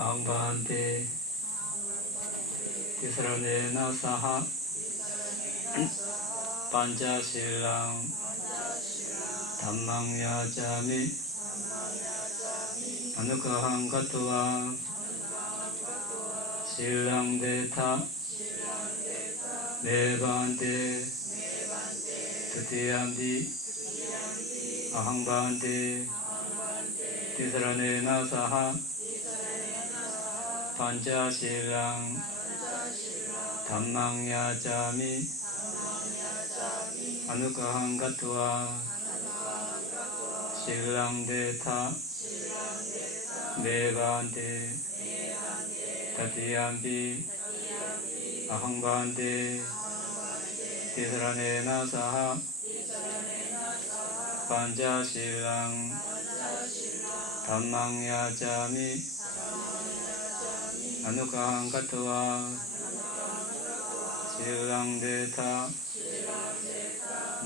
앙반테 티스라네나 사하 반자실랑 담망야자미 아누카한 가토와 실랑데타 네반테 드티암디 아항반테 티스라네나 사하 반자실랑 담망야자미 아누카한 가토와 실랑데타 네반테 다티암비 아항반테 티스라네나 사하 반자실랑 담망야자미 아누카한 가토와 실랑데타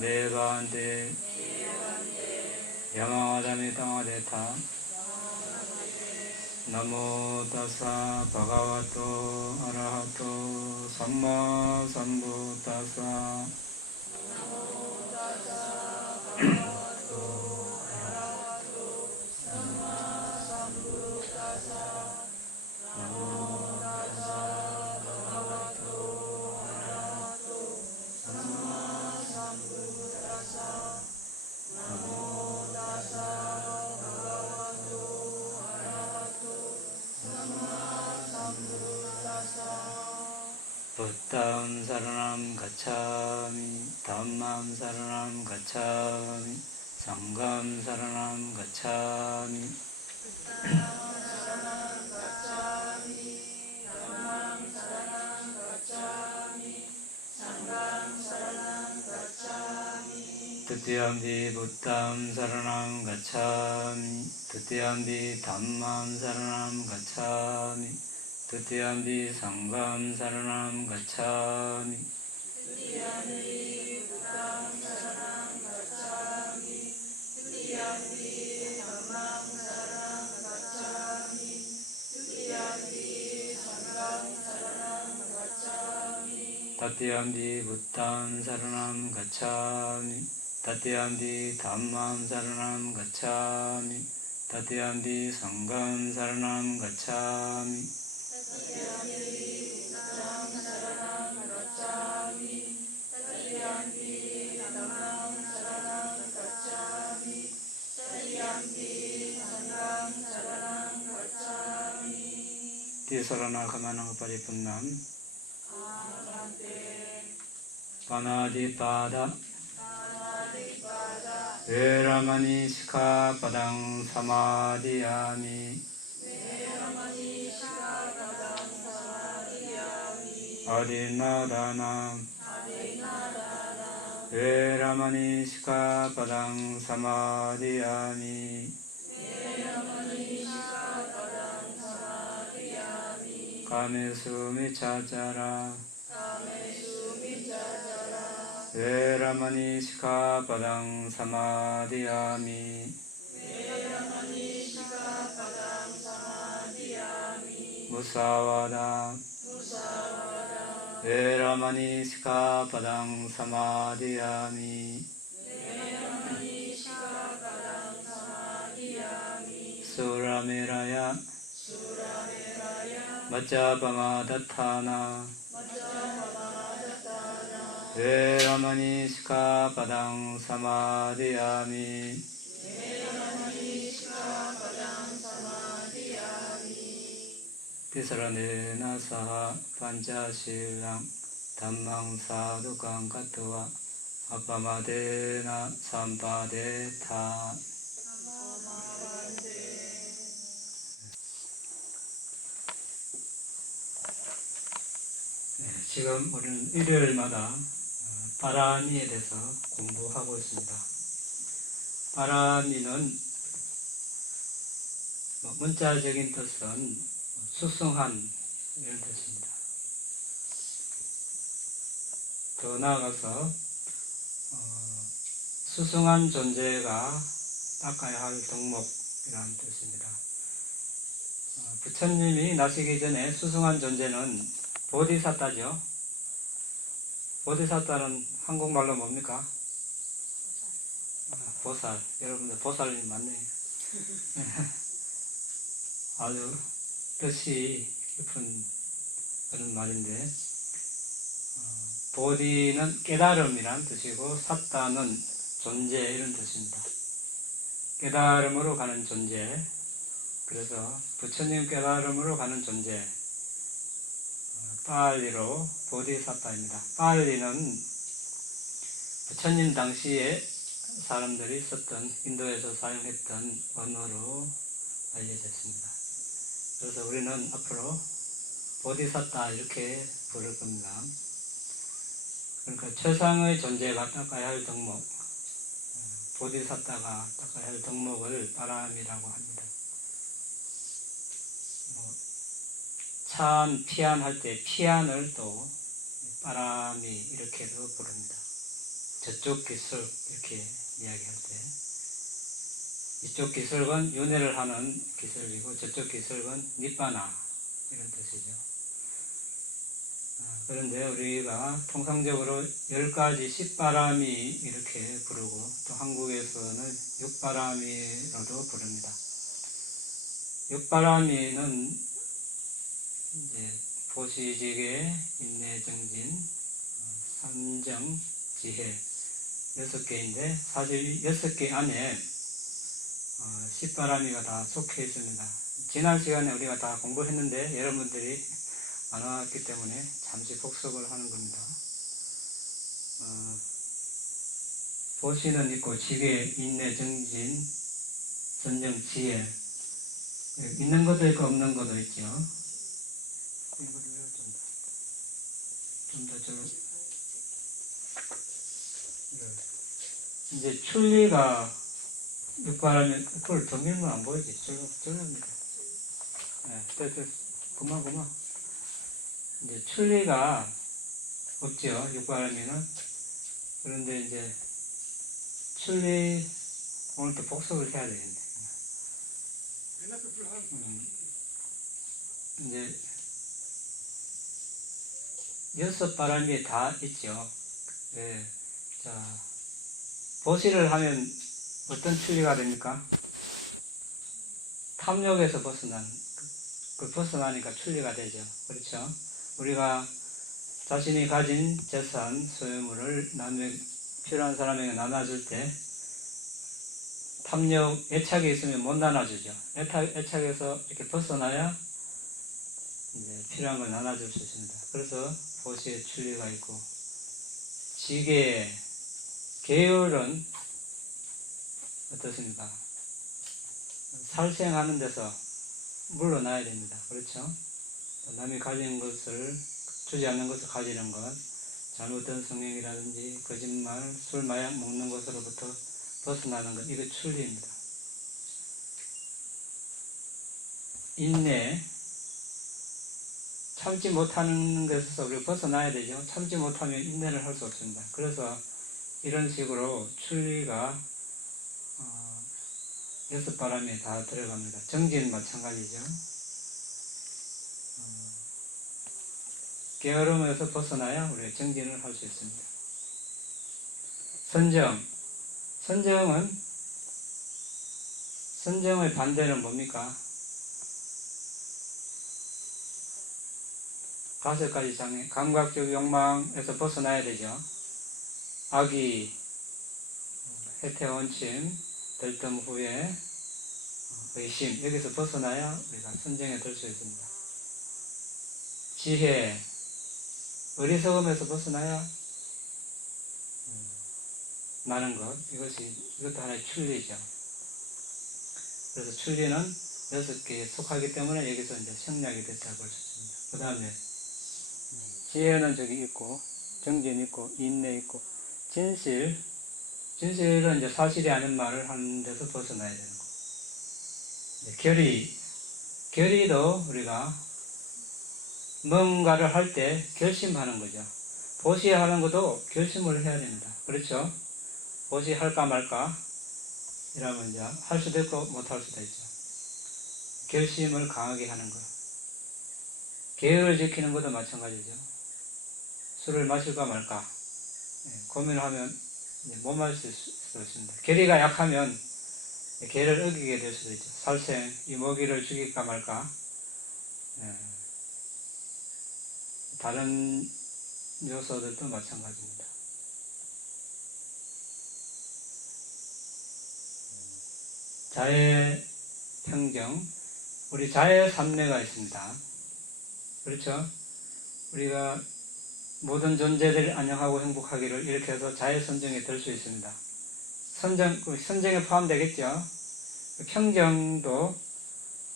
네반테 야마와다미 땅와데타 나모 타사 바가와토 아라하토 삼마 삼부타사 부tam saranam gacchami, dhammam saranam gacchami, sangham saranam gacchami. Tutiyampi buddham saranam gacchami, tutiyampi dhammam saranam gacchami, tutiyampi sangham saranam gacchami. Tutiyampi buddham saranam gacchami, tutiyampi dhammam saranam gacchami, tutiyampi sangham saranam gacchami. Tatiyampi buddham saranam gacchami, tatiyampi dhammam saranam gacchami, tatiyampi sangham saranam gacchami. Tisarana kamanang paripurnam panadipada veramani sikkhapadang samadhiyami adinadana veramani sikkhapadang samadhiyami kamesu miccaccara veramani sikkhapadang samadhiyami musavada veramani sikkhapadang samadhiyami surameraya Majjapama dattana veramani sikkhapadang samadhiyami Tisranena saha pancasillang dhammang sadukang katva appamadena sampadeta. 지금 우리는 일요일마다 바라미에 대해서 공부하고 있습니다. 바라미는 문자적인 뜻은 수승한 이런 뜻입니다. 더 나아가서 수승한 존재가 닦아야 할 덕목이라는 뜻입니다. 부처님이 나시기 전에 수승한 존재는 보디사타죠. 보디사타는 한국말로 뭡니까? 보살. 여러분들 보살이 맞네요. 아주 뜻이 깊은 그런 말인데, 보디는 깨달음이란 뜻이고 사타는 존재 이런 뜻입니다. 깨달음으로 가는 존재. 그래서 부처님 깨달음으로 가는 존재, 빨리로 보디사타입니다. 빨리는 부처님 당시에 사람들이 썼던, 인도에서 사용했던 언어로 알려졌습니다. 그래서 우리는 앞으로 보디사타 이렇게 부를 겁니다. 그러니까 최상의 존재가 닦아야 할 덕목, 보디사타가 닦아야 할 덕목을 바람이라고 합니다. 참 피안할 때 피안을 또 바람이 이렇게도 부릅니다. 저쪽 기술 이렇게 이야기할 때 이쪽 기술은 윤회를 하는 기술이고 저쪽 기술은 니빠나 이런 뜻이죠. 그런데 우리가 통상적으로 10가지 10바람이 이렇게 부르고 또 한국에서는 6바람이로도 부릅니다. 6바람이는 이제 보시지계, 인내정진, 삼정, 지혜 6개인데 사실 6개 안에 10바람이가 다 속해 있습니다. 지난 시간에 우리가 다 공부했는데 여러분들이 안 왔기 때문에 잠시 복습을 하는 겁니다. 보시는 있고 지혜, 인내, 정진, 선정, 지혜 있는 것도 있고 없는 것도 있죠. 이거를 좀 더 저로 이제 출리가 육바라면 그걸 더 밀면 안 보이지. 절로입니다. 네, 그만. 이제 출리가 없죠. 육바라면은. 그런데 이제 출리 오늘 또 복습을 해야 되겠네. 이제 6바람이 다 있죠. 네. 자, 보시를 하면 어떤 출리가 됩니까? 탐욕에서 벗어나니까 출리가 되죠. 그렇죠? 우리가 자신이 가진 재산, 소유물을 필요한 사람에게 나눠줄 때 탐욕, 애착이 있으면 못 나눠주죠. 애착에서 이렇게 벗어나야 이제 필요한 걸 나눠줄 수 있습니다. 그래서 보시에 출리가 있고, 지계, 계율은 어떻습니까? 살생하는 데서 물러나야 됩니다. 그렇죠? 남이 가진 것을, 주지 않는 것을 가지는 것, 잘못된 성행이라든지 거짓말, 술, 마약 먹는 것으로부터 벗어나는 것, 이거 출리입니다. 인내, 참지 못하는 것에서 우리가 벗어나야 되죠. 참지 못하면 인내를 할 수 없습니다. 그래서 이런 식으로 출리가 6바람에 다 들어갑니다. 정지는 마찬가지죠. 게으름에서 벗어나야 우리가 정진을 할 수 있습니다. 선정의 반대는 뭡니까? 5가지 장애, 감각적 욕망에서 벗어나야 되죠. 악의, 해태원침, 들뜸 후에, 의심, 여기서 벗어나야 우리가 선정에 들 수 있습니다. 지혜, 어리석음에서 벗어나야 나는 것, 이것도 하나의 출리죠. 그래서 출리는 6개에 속하기 때문에 여기서 이제 생략이 됐다고 볼 수 있습니다. 그 다음에 지혜는 저기 있고, 정진 있고, 인내 있고, 진실은 이제 사실이 아닌 말을 하는 데서 벗어나야 되는 거고. 결의도 우리가 뭔가를 할 때 결심하는 거죠. 보시하는 것도 결심을 해야 됩니다. 그렇죠? 보시할까 말까? 이러면 이제 할 수도 있고 못 할 수도 있죠. 결심을 강하게 하는 것. 계획을 지키는 것도 마찬가지죠. 술을 마실까 말까 고민하면 못 마실 수도 있습니다. 결의가 약하면 계를 어기게 될 수도 있죠. 살생, 이 모기를 죽일까 말까. 다른 요소들도 마찬가지입니다. 자애, 평정, 우리 자애 삼례가 있습니다. 그렇죠? 우리가 모든 존재들이 안녕하고 행복하기를 이렇게 해서 자애 선정에 들 수 있습니다. 선정에 포함되겠죠? 평정도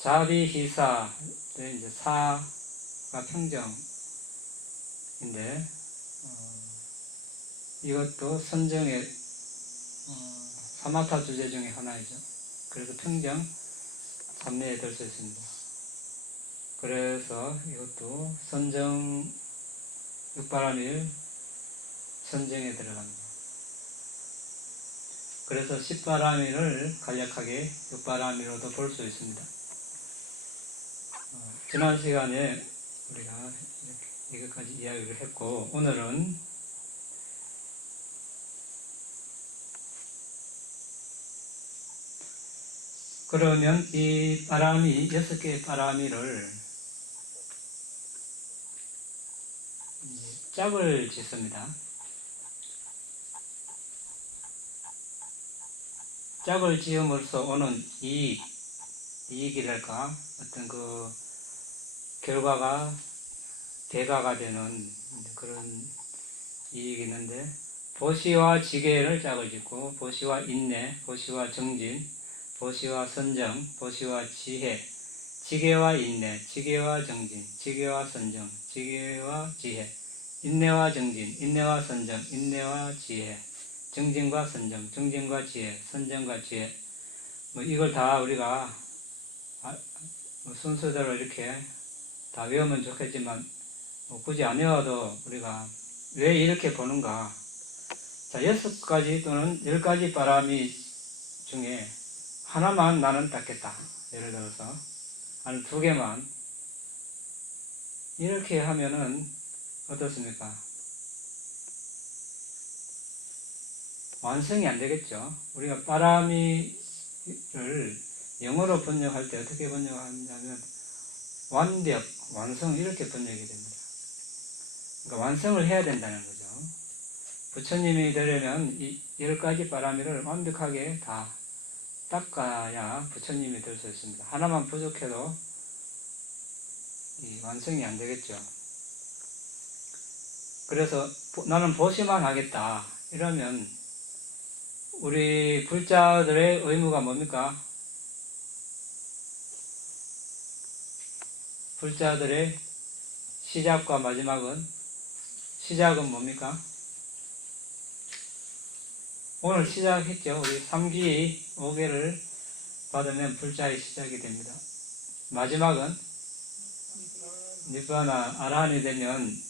자비희사, 이제 사가 평정인데, 이것도 선정의 사마타 주제 중에 하나이죠. 그래서 평정 3내에 들 수 있습니다. 그래서 이것도 선정 6바람일 선정에 들어갑니다. 그래서 10바람일을 간략하게 6바람일로도 볼 수 있습니다. 지난 시간에 우리가 이것까지 이야기를 했고, 오늘은 그러면 이 바람이 6개의 바람이를 짝을 짓습니다. 짝을 지음으로써 오는 이익이랄까, 어떤 그 결과가 대가가 되는 그런 이익이 있는데, 보시와 지계를 짝을 짓고, 보시와 인내, 보시와 정진, 보시와 선정, 보시와 지혜, 지계와 인내, 지계와 정진, 지계와 선정, 지계와 지혜, 인내와 정진, 인내와 선정, 인내와 지혜, 정진과 선정, 정진과 지혜, 선정과 지혜. 이걸 다 우리가 순서대로 이렇게 다 외우면 좋겠지만, 굳이 안 외워도 우리가 왜 이렇게 보는가. 자, 6가지 또는 10가지 바람이 중에 하나만 나는 닦겠다. 예를 들어서 한 2개만 이렇게 하면은 어떻습니까? 완성이 안 되겠죠. 우리가 바람이를 영어로 번역할 때 어떻게 번역하냐면 완벽, 완성 이렇게 번역이 됩니다. 그러니까 완성을 해야 된다는 거죠. 부처님이 되려면 이 10가지 바람이를 완벽하게 다 닦아야 부처님이 될 수 있습니다. 하나만 부족해도 이 완성이 안 되겠죠. 그래서 나는 보시만 하겠다 이러면 우리 불자들의 의무가 뭡니까? 불자들의 시작과 마지막은, 시작은 뭡니까? 오늘 시작했죠. 우리 3기 5개를 받으면 불자의 시작이 됩니다. 마지막은 니바나 아라한이 되면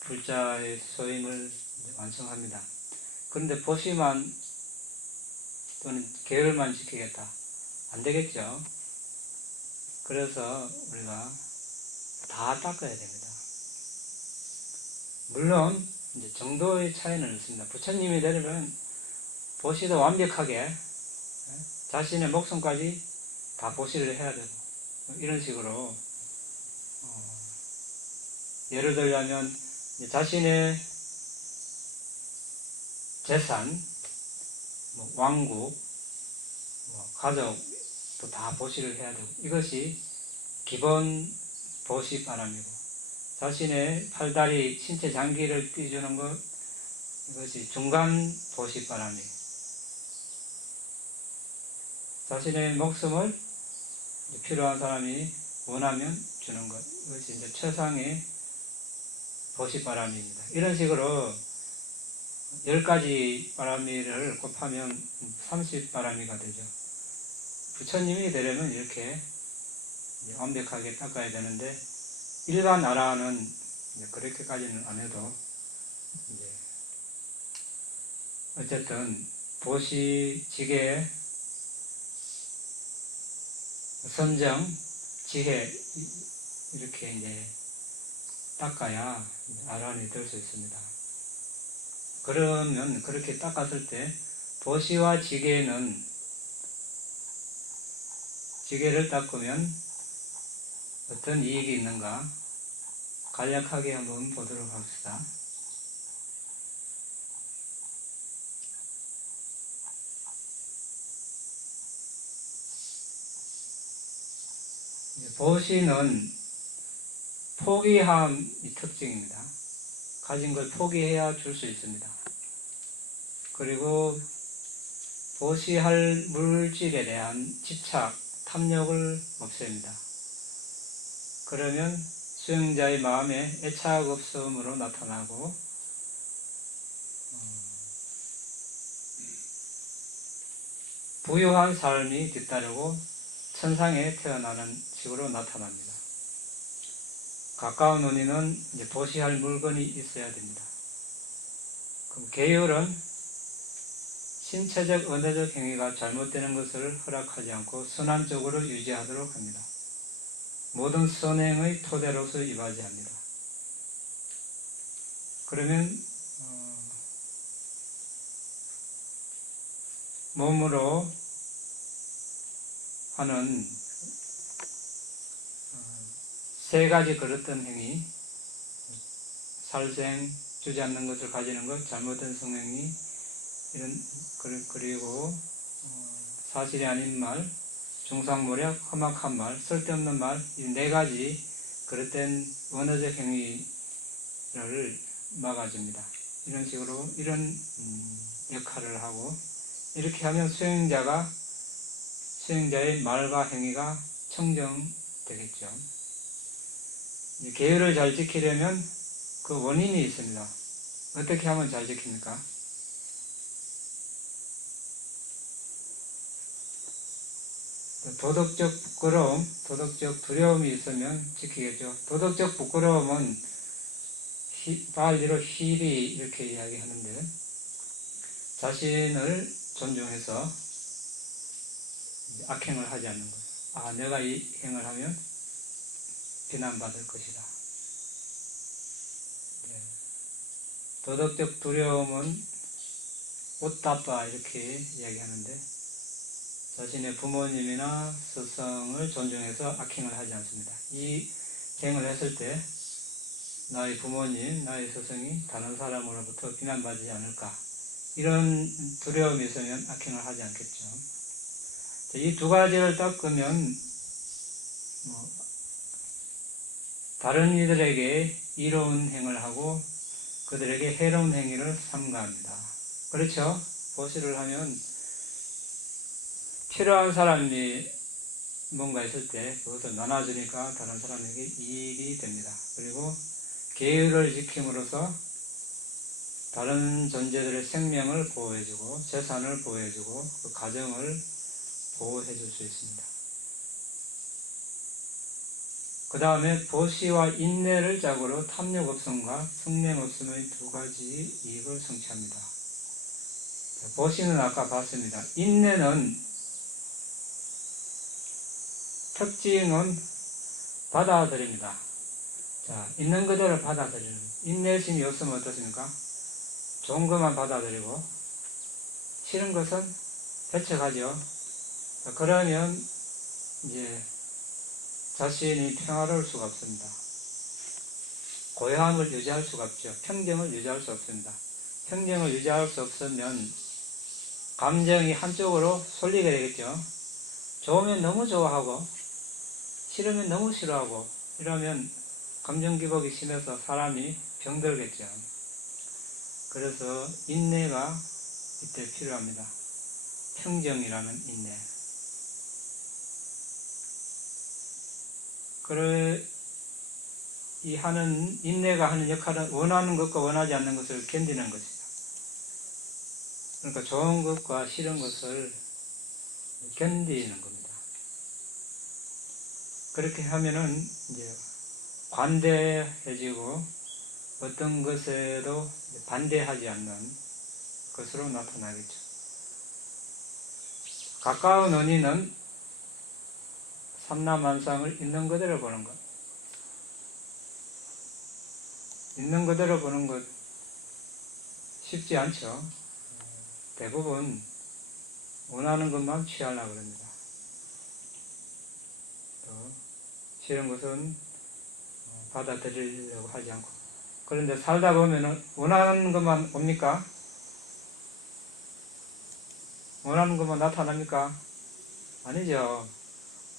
불자의 소임을 완성합니다. 그런데 보시만 또는 계율만 지키겠다. 안 되겠죠. 그래서 우리가 다 닦아야 됩니다. 물론 이제 정도의 차이는 있습니다. 부처님이 되려면 보시도 완벽하게 자신의 목숨까지 다 보시를 해야 되고, 이런 식으로 예를 들자면 자신의 재산, 왕국, 가족도 다 보시를 해야 되고, 이것이 기본 보시 바람이고, 자신의 팔다리, 신체 장기를 띄주는 것, 이것이 중간 보시 바람이고, 자신의 목숨을 필요한 사람이 원하면 주는 것, 이것이 이제 최상의 보시 바람입니다. 이런 식으로 10가지 바람이를 곱하면 30바람이가 되죠. 부처님이 되려면 이렇게 완벽하게 닦아야 되는데, 일반 아라한은 그렇게까지는 안 해도 어쨌든 보시, 지계, 선정, 지혜 이렇게 이제 닦아야 아란이 될 수 있습니다. 그러면 그렇게 닦았을 때 보시와 지게는 지게를 닦으면 어떤 이익이 있는가 간략하게 한번 보도록 합시다. 보시는 포기함이 특징입니다. 가진 걸 포기해야 줄 수 있습니다. 그리고 보시할 물질에 대한 집착, 탐욕을 없앱니다. 그러면 수행자의 마음에 애착 없음으로 나타나고 부유한 삶이 뒤따르고 천상에 태어나는 식으로 나타납니다. 가까운 원인은 이제 보시할 물건이 있어야 됩니다. 그럼 계율은 신체적, 언어적 행위가 잘못되는 것을 허락하지 않고 선한 쪽으로 유지하도록 합니다. 모든 선행의 토대로서 이바지합니다. 그러면 몸으로 하는 세 가지 그릇된 행위, 살생, 주지 않는 것을 가지는 것, 잘못된 성행위, 그리고 사실이 아닌 말, 중상모략, 험악한 말, 쓸데없는 말, 이 네 가지 그릇된 언어적 행위를 막아줍니다. 이런 식으로 이런 역할을 하고 이렇게 하면 수행자의 말과 행위가 청정되겠죠. 계율을 잘 지키려면 그 원인이 있습니다. 어떻게 하면 잘 지킵니까? 도덕적 부끄러움, 도덕적 두려움이 있으면 지키겠죠. 도덕적 부끄러움은 발리로 히리 이렇게 이야기하는데 자신을 존중해서 악행을 하지 않는 것. 아, 내가 이 행을 하면 비난받을 것이다. 네. 도덕적 두려움은 오따빠 이렇게 이야기하는데 자신의 부모님이나 스승을 존중해서 악행을 하지 않습니다. 이 행을 했을 때 나의 부모님, 나의 스승이 다른 사람으로부터 비난받지 않을까 이런 두려움이 있으면 악행을 하지 않겠죠. 이 두 가지를 닦으면 다른 이들에게 이로운 행을 하고 그들에게 해로운 행위를 삼가합니다. 그렇죠? 보시를 하면 필요한 사람이 뭔가 있을 때 그것을 나눠주니까 다른 사람에게 이익이 됩니다. 그리고 계율을 지킴으로써 다른 존재들의 생명을 보호해주고 재산을 보호해주고 그 가정을 보호해줄 수 있습니다. 그 다음에 보시와 인내를 짝으로 탐욕 없음과 성냄 없음의 두 가지 이익을 성취합니다. 보시는 아까 봤습니다. 인내는 특징은 받아들입니다. 자, 있는 그대로 받아들이는. 인내심이 없으면 어떻습니까? 좋은 것만 받아들이고 싫은 것은 배척하죠. 그러면 이제 자신이 평화로울 수가 없습니다. 고요함을 유지할 수가 없죠. 평정을 유지할 수 없습니다. 평정을 유지할 수 없으면 감정이 한쪽으로 쏠리게 되겠죠. 좋으면 너무 좋아하고 싫으면 너무 싫어하고 이러면 감정 기복이 심해서 사람이 병들겠죠. 그래서 인내가 이때 필요합니다. 평정이라는 인내. 인내가 하는 역할은 원하는 것과 원하지 않는 것을 견디는 것입니다. 그러니까 좋은 것과 싫은 것을 견디는 겁니다. 그렇게 하면은 이제 관대해지고 어떤 것에도 반대하지 않는 것으로 나타나겠죠. 가까운 언니는 삼라만상을 있는 그대로 보는 것. 있는 그대로 보는 것 쉽지 않죠. 대부분 원하는 것만 취하려고 합니다. 또 싫은 것은 받아들이려고 하지 않고. 그런데 살다 보면 원하는 것만 옵니까? 원하는 것만 나타납니까? 아니죠.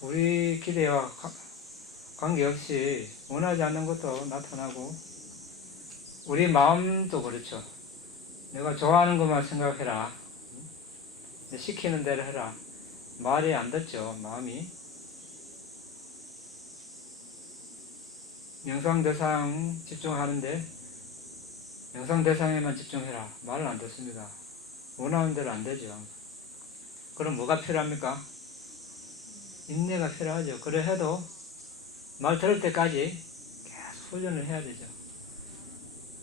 우리 기대와 관계없이 원하지 않는 것도 나타나고, 우리 마음도 그렇죠. 내가 좋아하는 것만 생각해라. 시키는 대로 해라. 말이 안 듣죠, 마음이. 명상대상 집중하는데 명상대상에만 집중해라. 말을 안 듣습니다. 원하는 대로 안 되죠. 그럼 뭐가 필요합니까? 인내가 필요하죠. 그래 해도 말 들을 때까지 계속 훈련을 해야 되죠.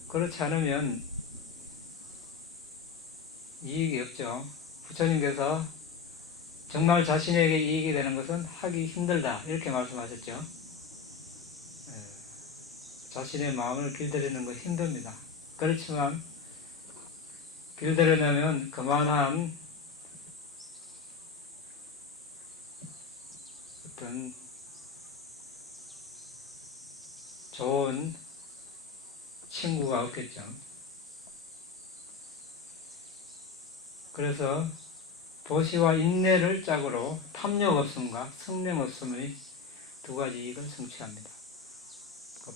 그렇지 않으면 이익이 없죠. 부처님께서 정말 자신에게 이익이 되는 것은 하기 힘들다 이렇게 말씀하셨죠. 자신의 마음을 길들이는 거 힘듭니다. 그렇지만 길들여내면 그만한 어떤 좋은 친구가 없겠죠. 그래서 보시와 인내를 짝으로 탐욕 없음과 성냄 없음의 두 가지 이익을 성취합니다.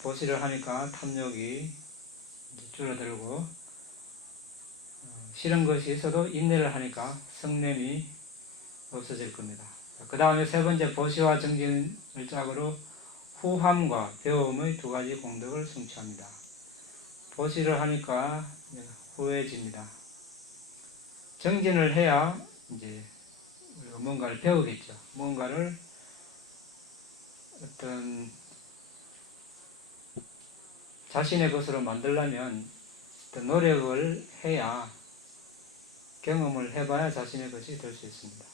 보시를 하니까 탐욕이 줄어들고, 싫은 것이 있어도 인내를 하니까 성냄이 없어질 겁니다. 그 다음에 세 번째, 보시와 정진을 짝으로 후함과 배움의 두 가지 공덕을 성취합니다. 보시를 하니까 후해집니다. 정진을 해야 이제 우리가 뭔가를 배우겠죠. 뭔가를 어떤 자신의 것으로 만들려면 어떤 노력을 해야, 경험을 해봐야 자신의 것이 될 수 있습니다.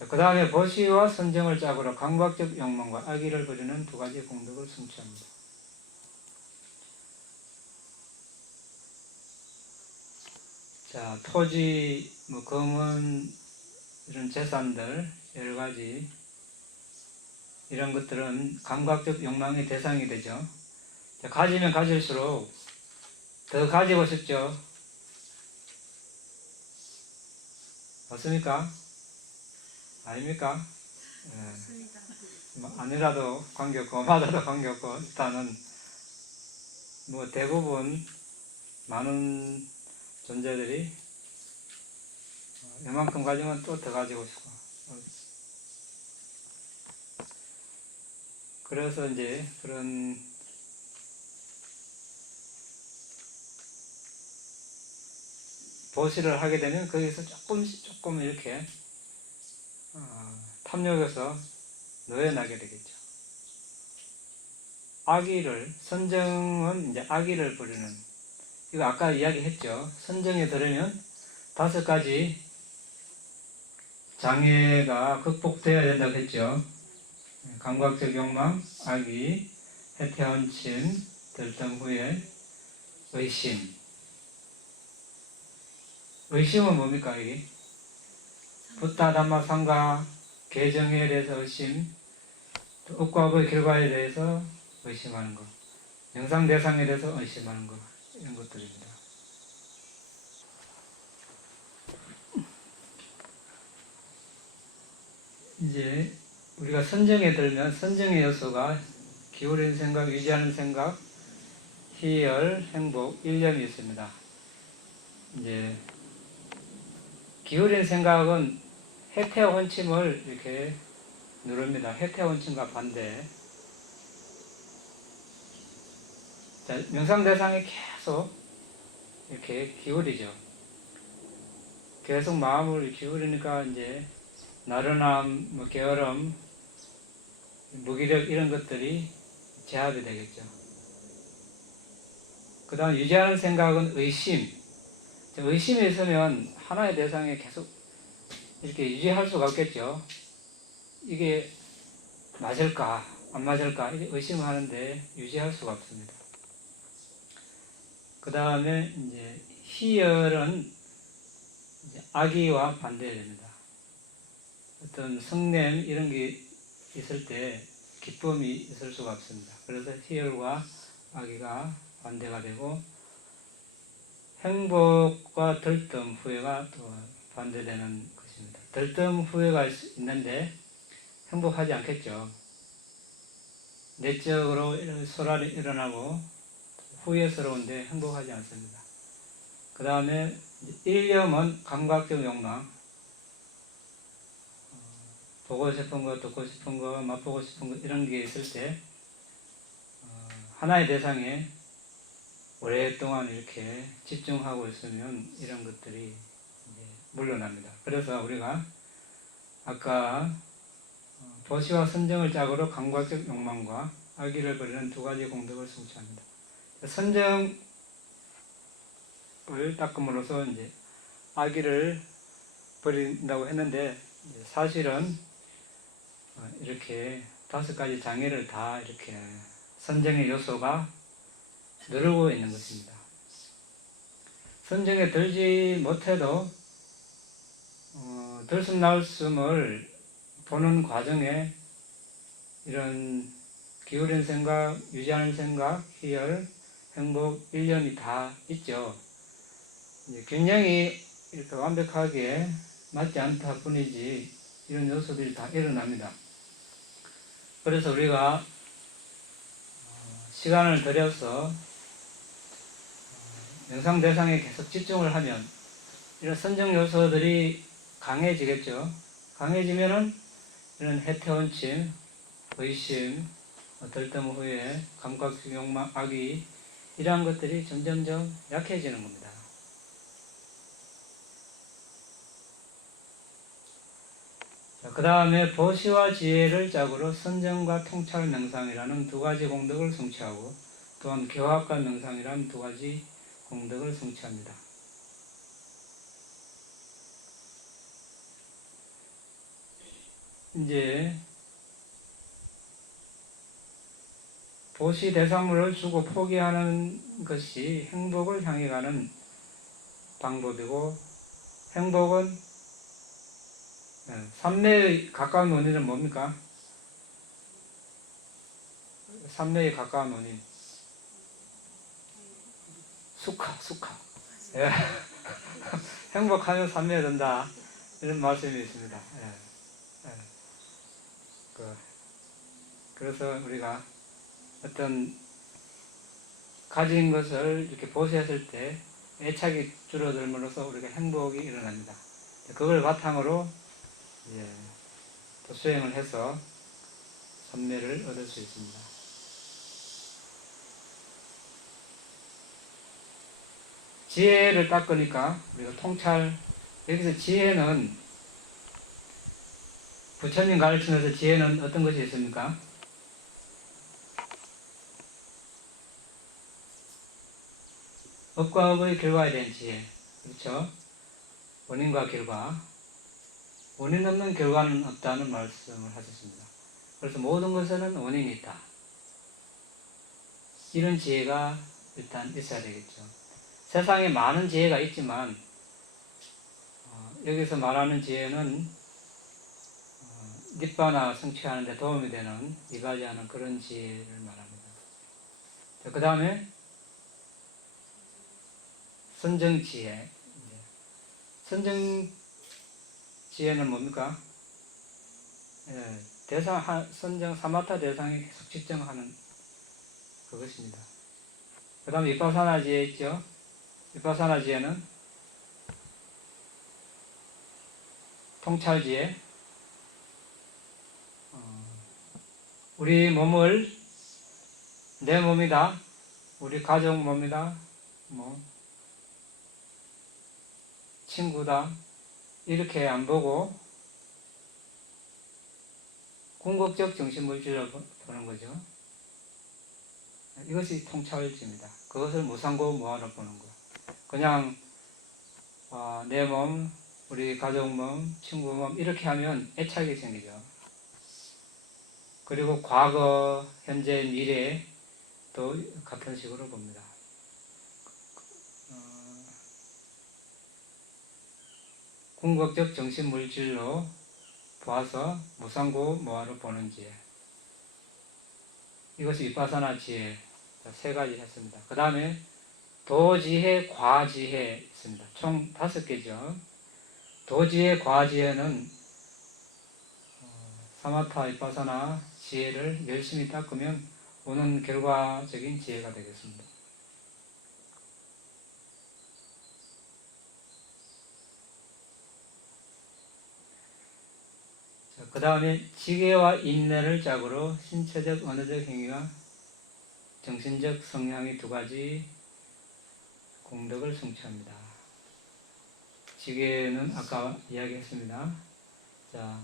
그 다음에 보시와 선정을 짝으로 감각적 욕망과 악의를 부리는 두 가지 공덕을 성취합니다. 자, 토지, 금은, 이런 재산들, 여러 가지, 이런 것들은 감각적 욕망의 대상이 되죠. 자, 가지면 가질수록 더 가지고 싶죠. 맞습니까? 아닙니까? 아니라도 관계없고, 맞아도 관계없고, 일단은 대부분 많은 존재들이 이만큼 가지면 또 더 가지고 싶고, 그래서 이제 그런 보시를 하게 되면 거기서 조금 이렇게 탐욕에서 놓여나게 되겠죠. 악의를, 선정은 이제 악의를 부리는, 이거 아까 이야기했죠. 선정에 들으면 5가지 장애가 극복되어야 된다고 했죠. 감각적 욕망, 악의, 해태헌침, 들등 후회, 의심. 의심은 뭡니까, 이게? 붓다, 담마, 상가, 개정에 대해서 의심, 업과의 결과에 대해서 의심하는 것, 영상 대상에 대해서 의심하는 것, 이런 것들입니다. 이제 우리가 선정에 들면 선정의 요소가 기울이는 생각, 유지하는 생각, 희열, 행복, 일념이 있습니다. 이제 기울이는 생각은 해태원침을 이렇게 누릅니다. 해태원침과 반대. 자, 명상 대상이 계속 이렇게 기울이죠. 계속 마음을 기울이니까 이제 나른함, 게으름, 무기력 이런 것들이 제압이 되겠죠. 그 다음 유지하는 생각은 의심. 의심이 있으면 하나의 대상에 계속 이렇게 유지할 수가 없겠죠. 이게 맞을까 안 맞을까 의심하는데 유지할 수가 없습니다. 그 다음에 이제 희열은 이제 악의와 반대됩니다. 어떤 성냄 이런 게 있을 때 기쁨이 있을 수가 없습니다. 그래서 희열과 악의가 반대가 되고, 행복과 들뜸, 후회가 또 반대되는 것입니다. 들뜸, 후회가 있는데 행복하지 않겠죠. 내적으로 소란이 일어나고 후회스러운데 행복하지 않습니다. 그 다음에 일념은 감각적 욕망, 보고 싶은 거, 듣고 싶은 거, 맛보고 싶은 거 이런 게 있을 때 하나의 대상에 오랫동안 이렇게 집중하고 있으면 이런 것들이 이제 물러납니다. 그래서 우리가 아까 도시와 선정을 짝으로 감각적 욕망과 악의를 버리는 두 가지 공덕을 성취합니다. 선정을 닦음으로써 이제 악의를 버린다고 했는데, 사실은 이렇게 5가지 장애를 다 이렇게 선정의 요소가 누르고 있는 것입니다. 선정에 들지 못해도 들숨날숨을 보는 과정에 이런 기울인 생각, 유지하는 생각, 희열, 행복, 일념이 다 있죠. 굉장히 이렇게 완벽하게 맞지 않다 뿐이지 이런 요소들이 다 일어납니다. 그래서 우리가 시간을 들여서 명상 대상에 계속 집중을 하면 이런 선정 요소들이 강해지겠죠. 강해지면은 이런 해태원침, 의심, 들뜸 후에 감각 욕망, 악의 이러한 것들이 점점점 약해지는 겁니다. 그 다음에 보시와 지혜를 짝으로 선정과 통찰 명상이라는 두 가지 공덕을 성취하고, 또한 교학과 명상이라는 두 가지 공덕을 성취합니다. 이제 보시 대상물을 주고 포기하는 것이 행복을 향해 가는 방법이고, 행복은 삼매의 가까운 원인은 뭡니까? 삼매의 가까운 원인. 수카. 예. 행복하면 삼매에 든다. 이런 말씀이 있습니다. 예. 그래서 우리가 어떤 가진 것을 이렇게 보수했을 때 애착이 줄어들므로써 우리가 행복이 일어납니다. 그걸 바탕으로 또 수행을 해서 삼매를 얻을 수 있습니다. 지혜를 닦으니까 우리가 통찰, 여기서 지혜는 부처님 가르치면서 지혜는 어떤 것이 있습니까? 업과 업의 결과에 대한 지혜, 그렇죠? 원인과 결과, 원인 없는 결과는 없다는 말씀을 하셨습니다. 그래서 모든 것에는 원인이 있다. 이런 지혜가 일단 있어야 되겠죠. 세상에 많은 지혜가 있지만 여기서 말하는 지혜는 닛바나 성취하는 데 도움이 되는 이바지하는 그런 지혜를 말합니다. 그 다음에 선정지혜. 선정지혜는 뭡니까? 선정 사마타 대상에 계속 집중하는 그것입니다. 그 다음에 위파사나 지혜 있죠? 위파사나 지혜는 통찰지혜. 우리 몸을 내 몸이다, 우리 가족 몸이다, 친구다 이렇게 안 보고 궁극적 정신물질을 보는 거죠. 이것이 통찰지입니다. 그것을 무상고 무한으로 보는 거. 그냥 내 몸, 우리 가족 몸, 친구 몸 이렇게 하면 애착이 생기죠. 그리고 과거, 현재, 미래도 같은 식으로 봅니다. 궁극적 정신물질로 보아서 무상고 뭐하러 보는지, 이것이 비파사나 지혜 세 가지 했습니다. 그 다음에 도지혜, 과지혜 있습니다. 총 5개죠. 도지혜, 과지혜는 사마타, 비파사나 지혜를 열심히 닦으면 오는 결과적인 지혜가 되겠습니다. 그 다음에 지혜와 인내를 짝으로 신체적, 언어적 행위와 정신적 성향이 2가지 공덕을 성취합니다. 지혜는 아까 이야기했습니다. 자,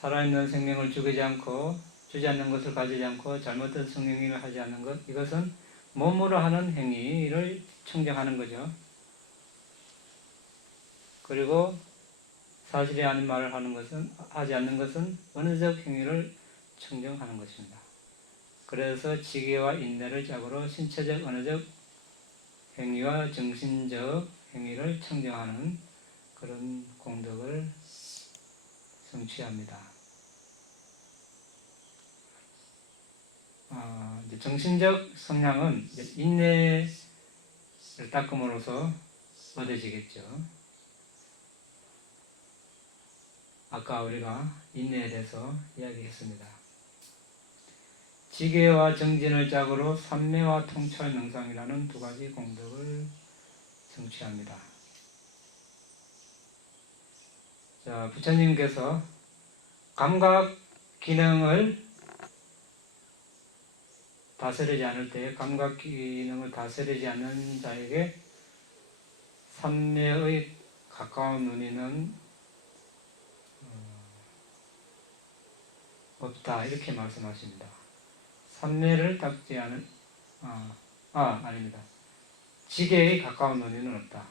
살아있는 생명을 죽이지 않고, 주지 않는 것을 가지지 않고, 잘못된 성행위를 하지 않는 것, 이것은 몸으로 하는 행위를 청정하는 거죠. 그리고 사실이 아닌 말을 하지 않는 것은 언어적 행위를 청정하는 것입니다. 그래서 지혜와 인내를 짝으로 신체적, 언어적 행위와 정신적 행위를 청정하는 그런 공덕을 성취합니다. 이제 정신적 성향은 이제 인내를 닦음으로써 얻어지겠죠. 아까 우리가 인내에 대해서 이야기했습니다. 지혜와 정진을 짝으로 삼매와 통찰 명상이라는 2가지 공덕을 성취합니다. 자, 부처님께서 감각 기능을 다스리지 않을 때, 감각 기능을 다스리지 않는 자에게 삼매의 가까운 논의는 없다, 이렇게 말씀하십니다. 삼매를 닦지 않을, 아닙니다. 지계에 가까운 논의는 없다.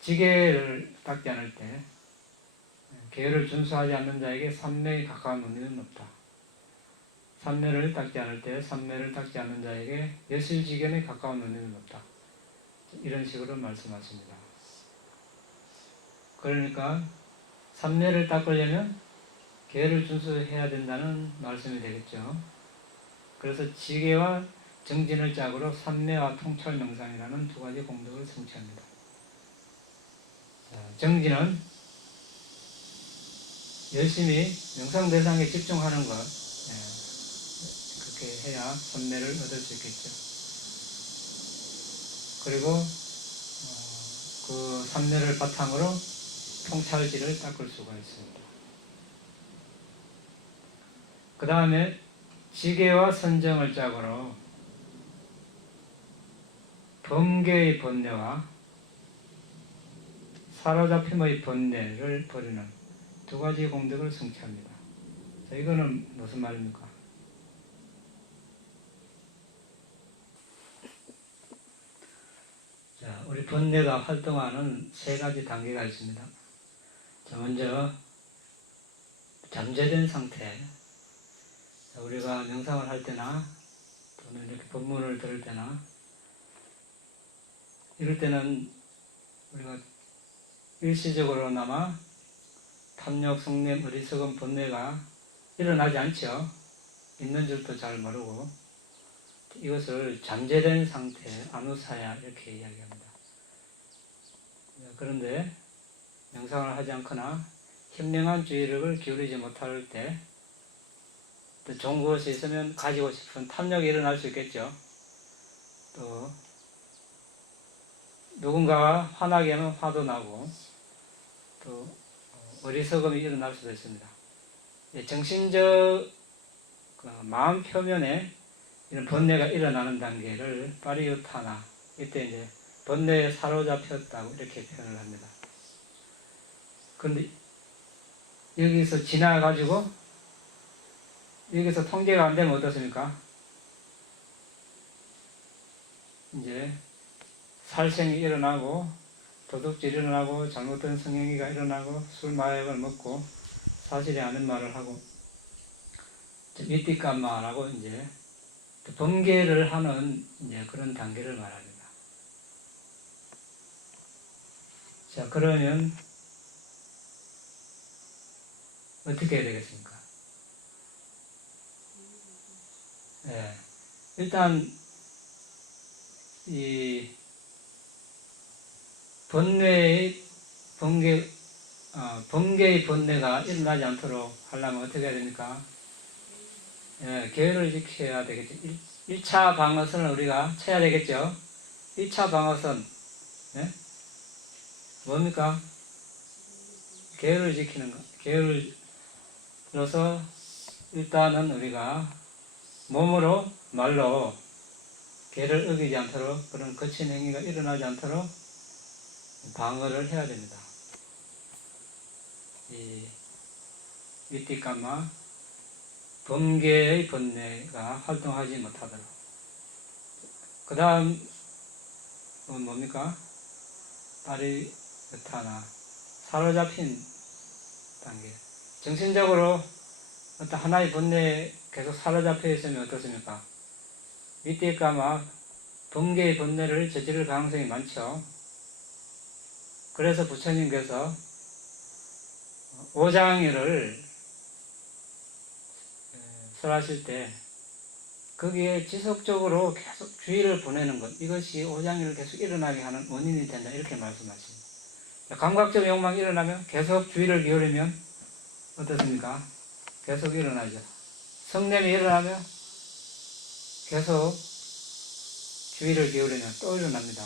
지계를 닦지 않을 때, 계율을 준수하지 않는 자에게 삼매에 가까운 논의는 없다. 삼매를 닦지 않을 때, 삼매를 닦지 않는 자에게 여실지견에 가까운 논의는 없다. 이런 식으로 말씀하십니다. 그러니까 삼매를 닦으려면 계율을 준수해야 된다는 말씀이 되겠죠. 그래서 지혜와 정진을 짝으로 삼매와 통찰 명상이라는 2가지 공덕을 성취합니다. 정진은 열심히 명상 대상에 집중하는 것, 그렇게 해야 삼매를 얻을 수 있겠죠. 그리고 그 삼매를 바탕으로 통찰지를 닦을 수가 있습니다. 그 다음에 지계와 선정을 짝으로 범계의 번뇌와 사로잡힘의 번뇌를 버리는 2가지 공덕을 성취합니다. 자, 이거는 무슨 말입니까? 자, 우리 번뇌가 활동하는 3가지 단계가 있습니다. 자, 먼저 잠재된 상태. 자, 우리가 명상을 할 때나 또는 이렇게 법문을 들을 때나 이럴 때는 우리가 일시적으로나마 탐욕, 성냄, 어리석은 번뇌가 일어나지 않죠. 있는 줄도 잘 모르고 이것을 잠재된 상태, 아누사야 이렇게 이야기합니다. 그런데 명상을 하지 않거나 현명한 주의력을 기울이지 못할 때 또 좋은 것이 있으면 가지고 싶은 탐욕이 일어날 수 있겠죠. 또 누군가가 화나게 하면 화도 나고 또 어리석음이 일어날 수도 있습니다. 정신적 마음 표면에 이런 번뇌가 일어나는 단계를 파리유타나, 이때 이제 번뇌에 사로잡혔다고 이렇게 표현을 합니다. 그런데 여기서 지나가지고 여기서 통제가 안 되면 어떻습니까? 이제 살생이 일어나고 도둑질이 일어나고 잘못된 성행위가 일어나고 술 마약을 먹고 사실이 아닌 말을 하고 위띠까마라고 이제 번개를 하는 이제 그런 단계를 말합니다. 자, 그러면 어떻게 해야 되겠습니까? 예. 일단 이 번뇌의 번개의 번뇌가 일어나지 않도록 하려면 어떻게 해야 됩니까? 예, 계율을 지켜야 되겠죠. 1차 방어선을 우리가 쳐야 되겠죠. 1차 방어선, 예? 뭡니까? 계율을 지키는 거. 계율로서 일단은 우리가 몸으로, 말로 계를 어기지 않도록, 그런 거친 행위가 일어나지 않도록 방어를 해야 됩니다. 이 위띠까마 번개의 번뇌가 활동하지 못하도록. 그 다음 뭡니까? 파리타나 사로잡힌 단계. 정신적으로 어떤 하나의 번뇌에 계속 사로잡혀 있으면 어떻습니까? 위띠까마 번개의 번뇌를 저지를 가능성이 많죠. 그래서 부처님께서 오장유를 설하실 때 거기에 지속적으로 계속 주의를 보내는 것, 이것이 오장유를 계속 일어나게 하는 원인이 된다, 이렇게 말씀하십니다. 감각적 욕망이 일어나면 계속 주의를 기울이면 어떻습니까? 계속 일어나죠. 성냄이 일어나면 계속 주의를 기울이면 또 일어납니다.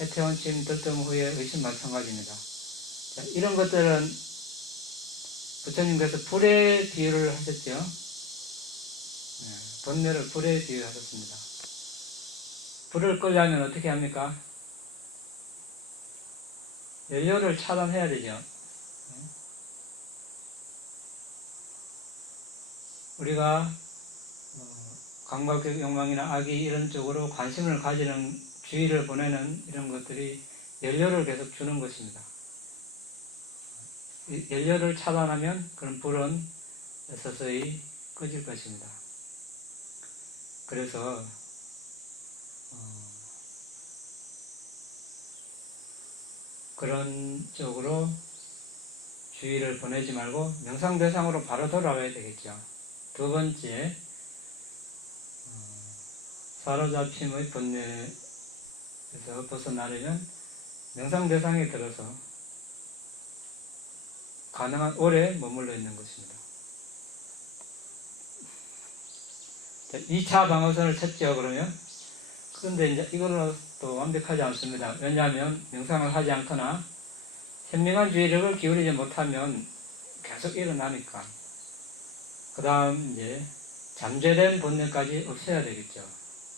해태원침 들뜸 후에 의심 마찬가지입니다. 자, 이런 것들은 부처님께서 불에 비유를 하셨죠. 번뇌를 불에 비유하셨습니다. 불을 끄려면 어떻게 합니까? 연료를 차단해야 되죠. 우리가 감각적 욕망이나 악이 이런 쪽으로 관심을 가지는, 주의를 보내는 이런 것들이 연료를 계속 주는 것입니다. 연료를 차단하면 그런 불은 서서히 꺼질 것입니다. 그래서 그런 쪽으로 주의를 보내지 말고 명상 대상으로 바로 돌아가야 되겠죠. 두 번째, 사로잡힘의 번뇌에서 벗어나려면 명상 대상에 들어서 가능한 오래 머물러 있는 것입니다. 2차 방어선을 쳤죠, 그러면. 그런데 이제 이걸로 또 완벽하지 않습니다. 왜냐하면 명상을 하지 않거나 현명한 주의력을 기울이지 못하면 계속 일어나니까. 그 다음 이제 잠재된 번뇌까지 없애야 되겠죠.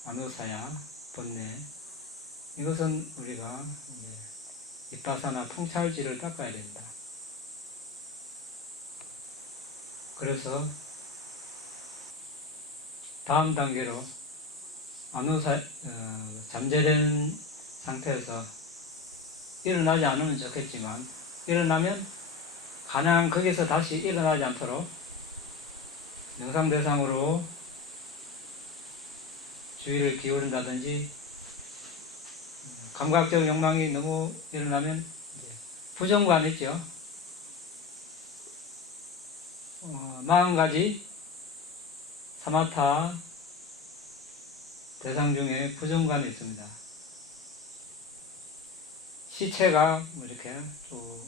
아누사야, 번뇌. 이것은 우리가 이제 윗바사나 통찰지를 닦아야 됩니다. 그래서 다음 단계로 잠재된 상태에서 일어나지 않으면 좋겠지만, 일어나면 가능한 거기서 다시 일어나지 않도록 명상 대상으로 주의를 기울인다든지, 감각적 욕망이 너무 일어나면 부정관 있죠. 40가지 사마타 대상 중에 부정관이 있습니다. 시체가 이렇게 또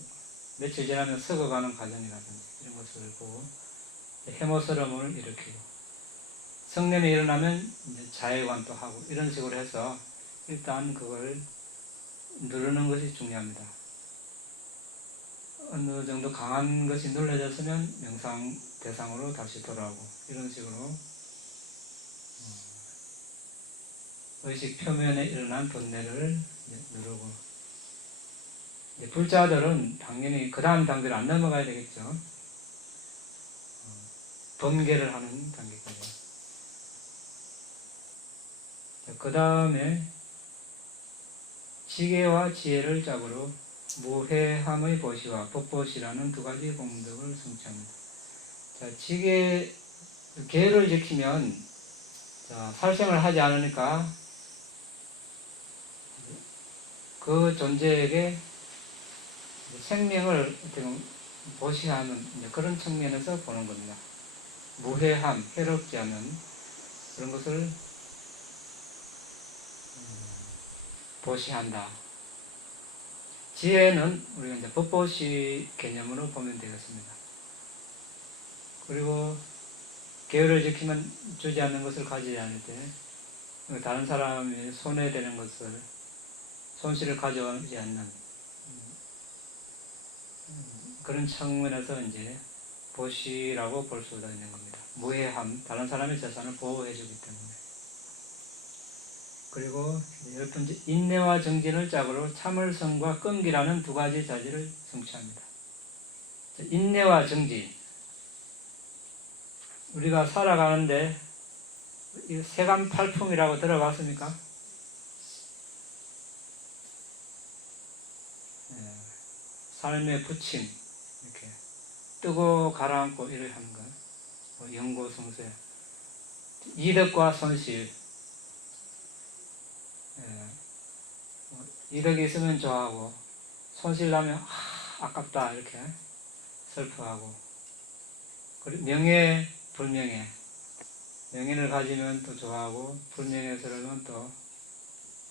며칠 지나면 썩어가는 과정이라든지 이런 것을 보고 해모스러움을 일으키고, 성냄이 일어나면 이제 자해관도 하고, 이런 식으로 해서 일단 그걸 누르는 것이 중요합니다. 어느 정도 강한 것이 눌러졌으면 명상 대상으로 다시 돌아오고, 이런 식으로 의식 표면에 일어난 번뇌를 누르고, 불자들은 당연히 그 다음 단계를 안 넘어가야 되겠죠. 번개를 하는 단계까지. 그 다음에 지혜와 지혜를 짝으로 무해함의 보시와 법보시라는 두 가지 공덕을 성취합니다. 자, 계를 지키면 살생을 하지 않으니까 그 존재에게 생명을 보시하는 그런 측면에서 보는 겁니다. 무해함, 해롭지 않은 그런 것을 보시한다. 지혜는 우리가 이제 법보시 개념으로 보면 되겠습니다. 그리고 계율을 지키면 주지 않는 것을 가지지 않을 때 다른 사람이 손해되는 것을 손실을 가져오지 않는 그런 측면에서 이제 보시라고 볼 수가 있는 겁니다. 무해함, 다른 사람의 재산을 보호해주기 때문에. 그리고 10번째, 인내와 정진을 짝으로 참을성과 끈기라는 두 가지 자질을 성취합니다. 인내와 정진. 우리가 살아가는데 이 세간팔품이라고 들어봤습니까? 삶의 부침, 이렇게 뜨고 가라앉고 이렇게 하는 것, 영고성쇠, 이득과 손실, 이득이 있으면 좋아하고 손실 나면 아깝다 이렇게 슬퍼하고, 그리고 명예, 불명예, 명예를 가지면 또 좋아하고 불명예스러우면 또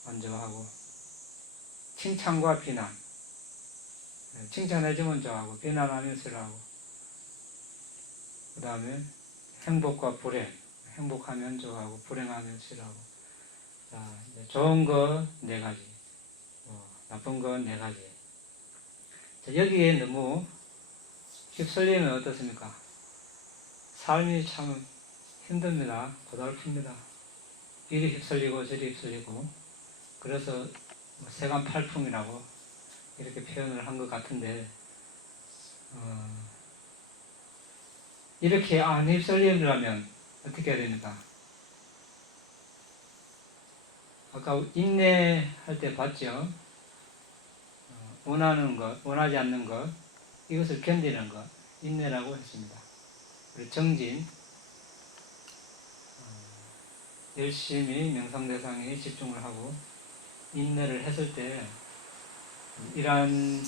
안 좋아하고, 칭찬과 비난, 칭찬해주면 좋아하고 비난하면 싫어하고, 그 다음에 행복과 불행, 행복하면 좋아하고 불행하면 싫어하고. 자, 이제 좋은 거 4가지, 나쁜 거 4가지. 자, 여기에 너무 휩쓸리면 어떻습니까? 삶이 참 힘듭니다. 고달픕니다. 이리 휩쓸리고 저리 휩쓸리고. 그래서 세간팔품이라고 이렇게 표현을 한 것 같은데, 이렇게 안 휩쓸리려면 어떻게 해야 됩니까? 아까 인내할 때 봤죠? 원하는 것, 원하지 않는 것, 이것을 견디는 것, 인내라고 했습니다. 그리고 정진, 열심히 명상대상에 집중을 하고 인내를 했을 때 이러한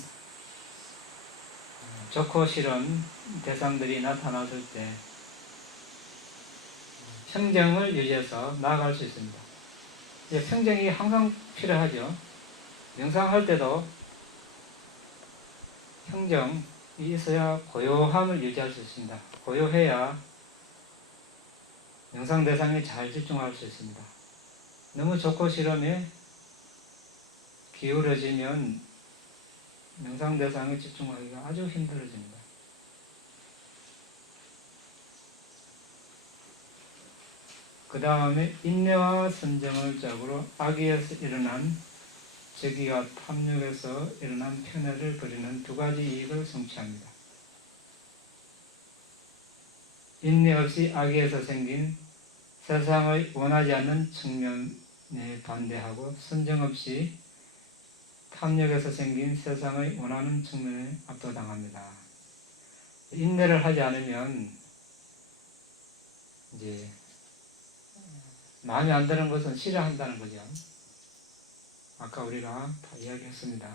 좋고 싫은 대상들이 나타났을 때 평정을 유지해서 나아갈 수 있습니다. 평정이 항상 필요하죠. 명상할 때도 평정이 있어야 고요함을 유지할 수 있습니다. 고요해야 명상 대상에 잘 집중할 수 있습니다. 너무 좋고 싫음에 기울어지면 명상 대상에 집중하기가 아주 힘들어집니다. 그 다음에 인내와 선정을 짝으로 악의에서 일어난 적의와 탐욕에서 일어난 편애를 버리는 두 가지 이익을 성취합니다. 인내 없이 악의에서 생긴 세상의 원하지 않는 측면에 반대하고, 선정 없이 탐욕에서 생긴 세상의 원하는 측면에 압도당합니다. 인내를 하지 않으면 이제 마음에 안 드는 것은 싫어한다는 거죠. 아까 우리가 다 이야기했습니다.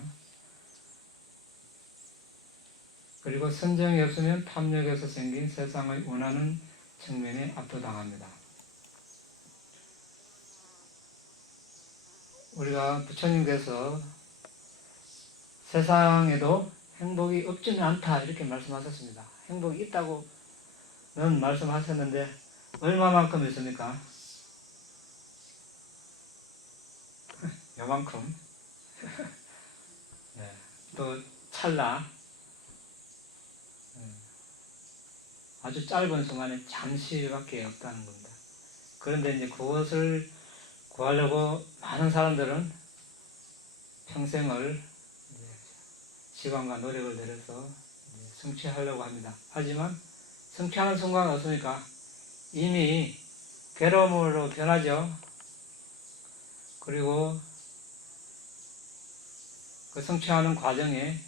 그리고 선정이 없으면 탐욕에서 생긴 세상의 원하는 측면에 압도당합니다. 우리가 부처님께서 세상에도 행복이 없지는 않다 이렇게 말씀하셨습니다. 행복이 있다고는 말씀하셨는데 얼마만큼 있습니까? 요만큼. 네. 또 찰나, 아주 짧은 순간에 잠시밖에 없다는 겁니다. 그런데 이제 그것을 구하려고 많은 사람들은 평생을 시간과 노력을 들여서 성취하려고 합니다. 하지만 성취하는 순간 어떻습니까? 이미 괴로움으로 변하죠. 그리고 그 성취하는 과정에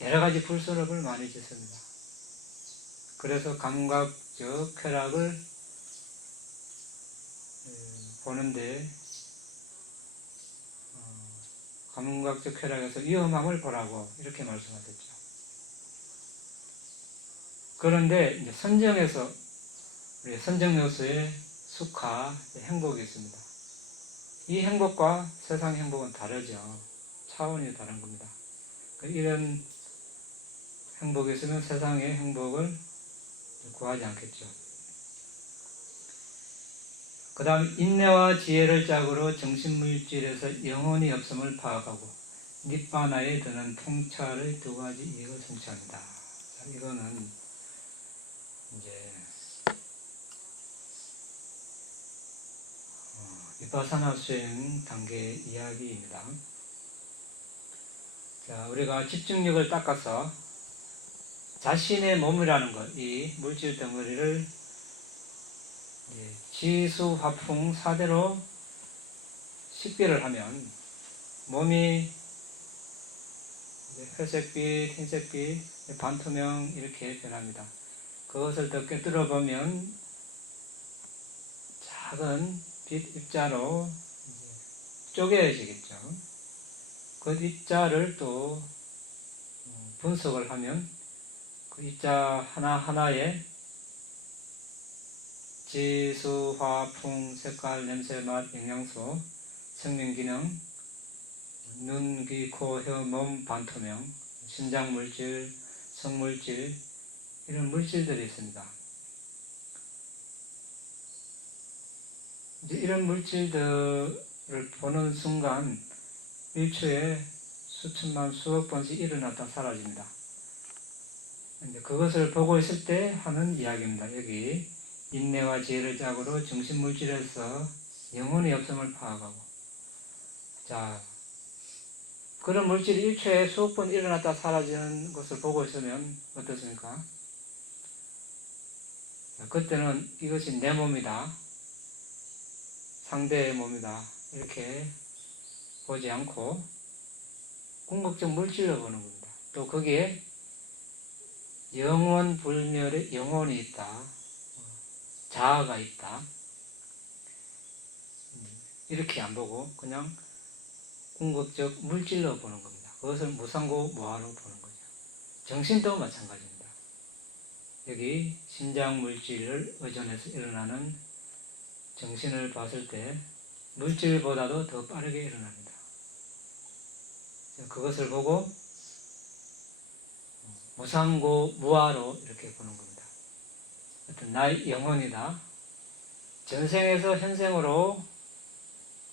여러 가지 불서럽을 많이 짓습니다. 그래서 감각적 쾌락을 보는데 감각적 쾌락에서 위험함을 보라고 이렇게 말씀하셨죠. 그런데 이제 선정에서 우리 선정 요소에 수카, 행복이 있습니다. 이 행복과 세상 행복은 다르죠. 차원이 다른 겁니다. 이런 행복이 있으면 세상의 행복을 구하지 않겠죠. 그 다음 인내와 지혜를 짝으로 정신물질에서 영혼이 없음을 파악하고 닛바나에 드는 통찰의 두 가지 이익을 성취합니다. 자, 이거는 이제 비파사나 수행 단계 이야기입니다. 자, 우리가 집중력을 닦아서 자신의 몸이라는 것, 이 물질 덩어리를 지수, 화풍, 사대로 식별을 하면 몸이 회색빛, 흰색빛, 반투명 이렇게 변합니다. 그것을 더 꿰뚫어 보면 작은 빛 입자로 쪼개지겠죠. 그 입자를 또 분석을 하면 그 입자 하나하나에 지수, 화, 풍, 색깔, 냄새, 맛, 영양소, 생명기능, 눈, 귀, 코, 혀, 몸, 반투명, 신장물질, 성물질 이런 물질들이 있습니다. 이제 이런 물질들을 보는 순간 1초에 수천만, 수억 번씩 일어났다 사라집니다. 이제 그것을 보고 있을 때 하는 이야기입니다. 여기 인내와 지혜를 짝으로 정신물질에서 영혼이 없음을 파악하고, 자, 그런 물질이 1초에 수억 번 일어났다 사라지는 것을 보고 있으면 어떻습니까? 자, 그때는 이것이 내 몸이다, 상대의 몸이다 이렇게 보지 않고 궁극적 물질로 보는 겁니다. 또 거기에 영원 불멸의 영혼이 있다, 자아가 있다 이렇게 안 보고 그냥 궁극적 물질로 보는 겁니다. 그것을 무상고 무아로 보는 거죠. 정신도 마찬가지입니다. 여기 신장 물질을 의존해서 일어나는 정신을 봤을 때 물질보다도 더 빠르게 일어납니다. 그것을 보고 무상고 무아로 이렇게 보는 겁니다. 어떤 나의 영혼이다. 전생에서 현생으로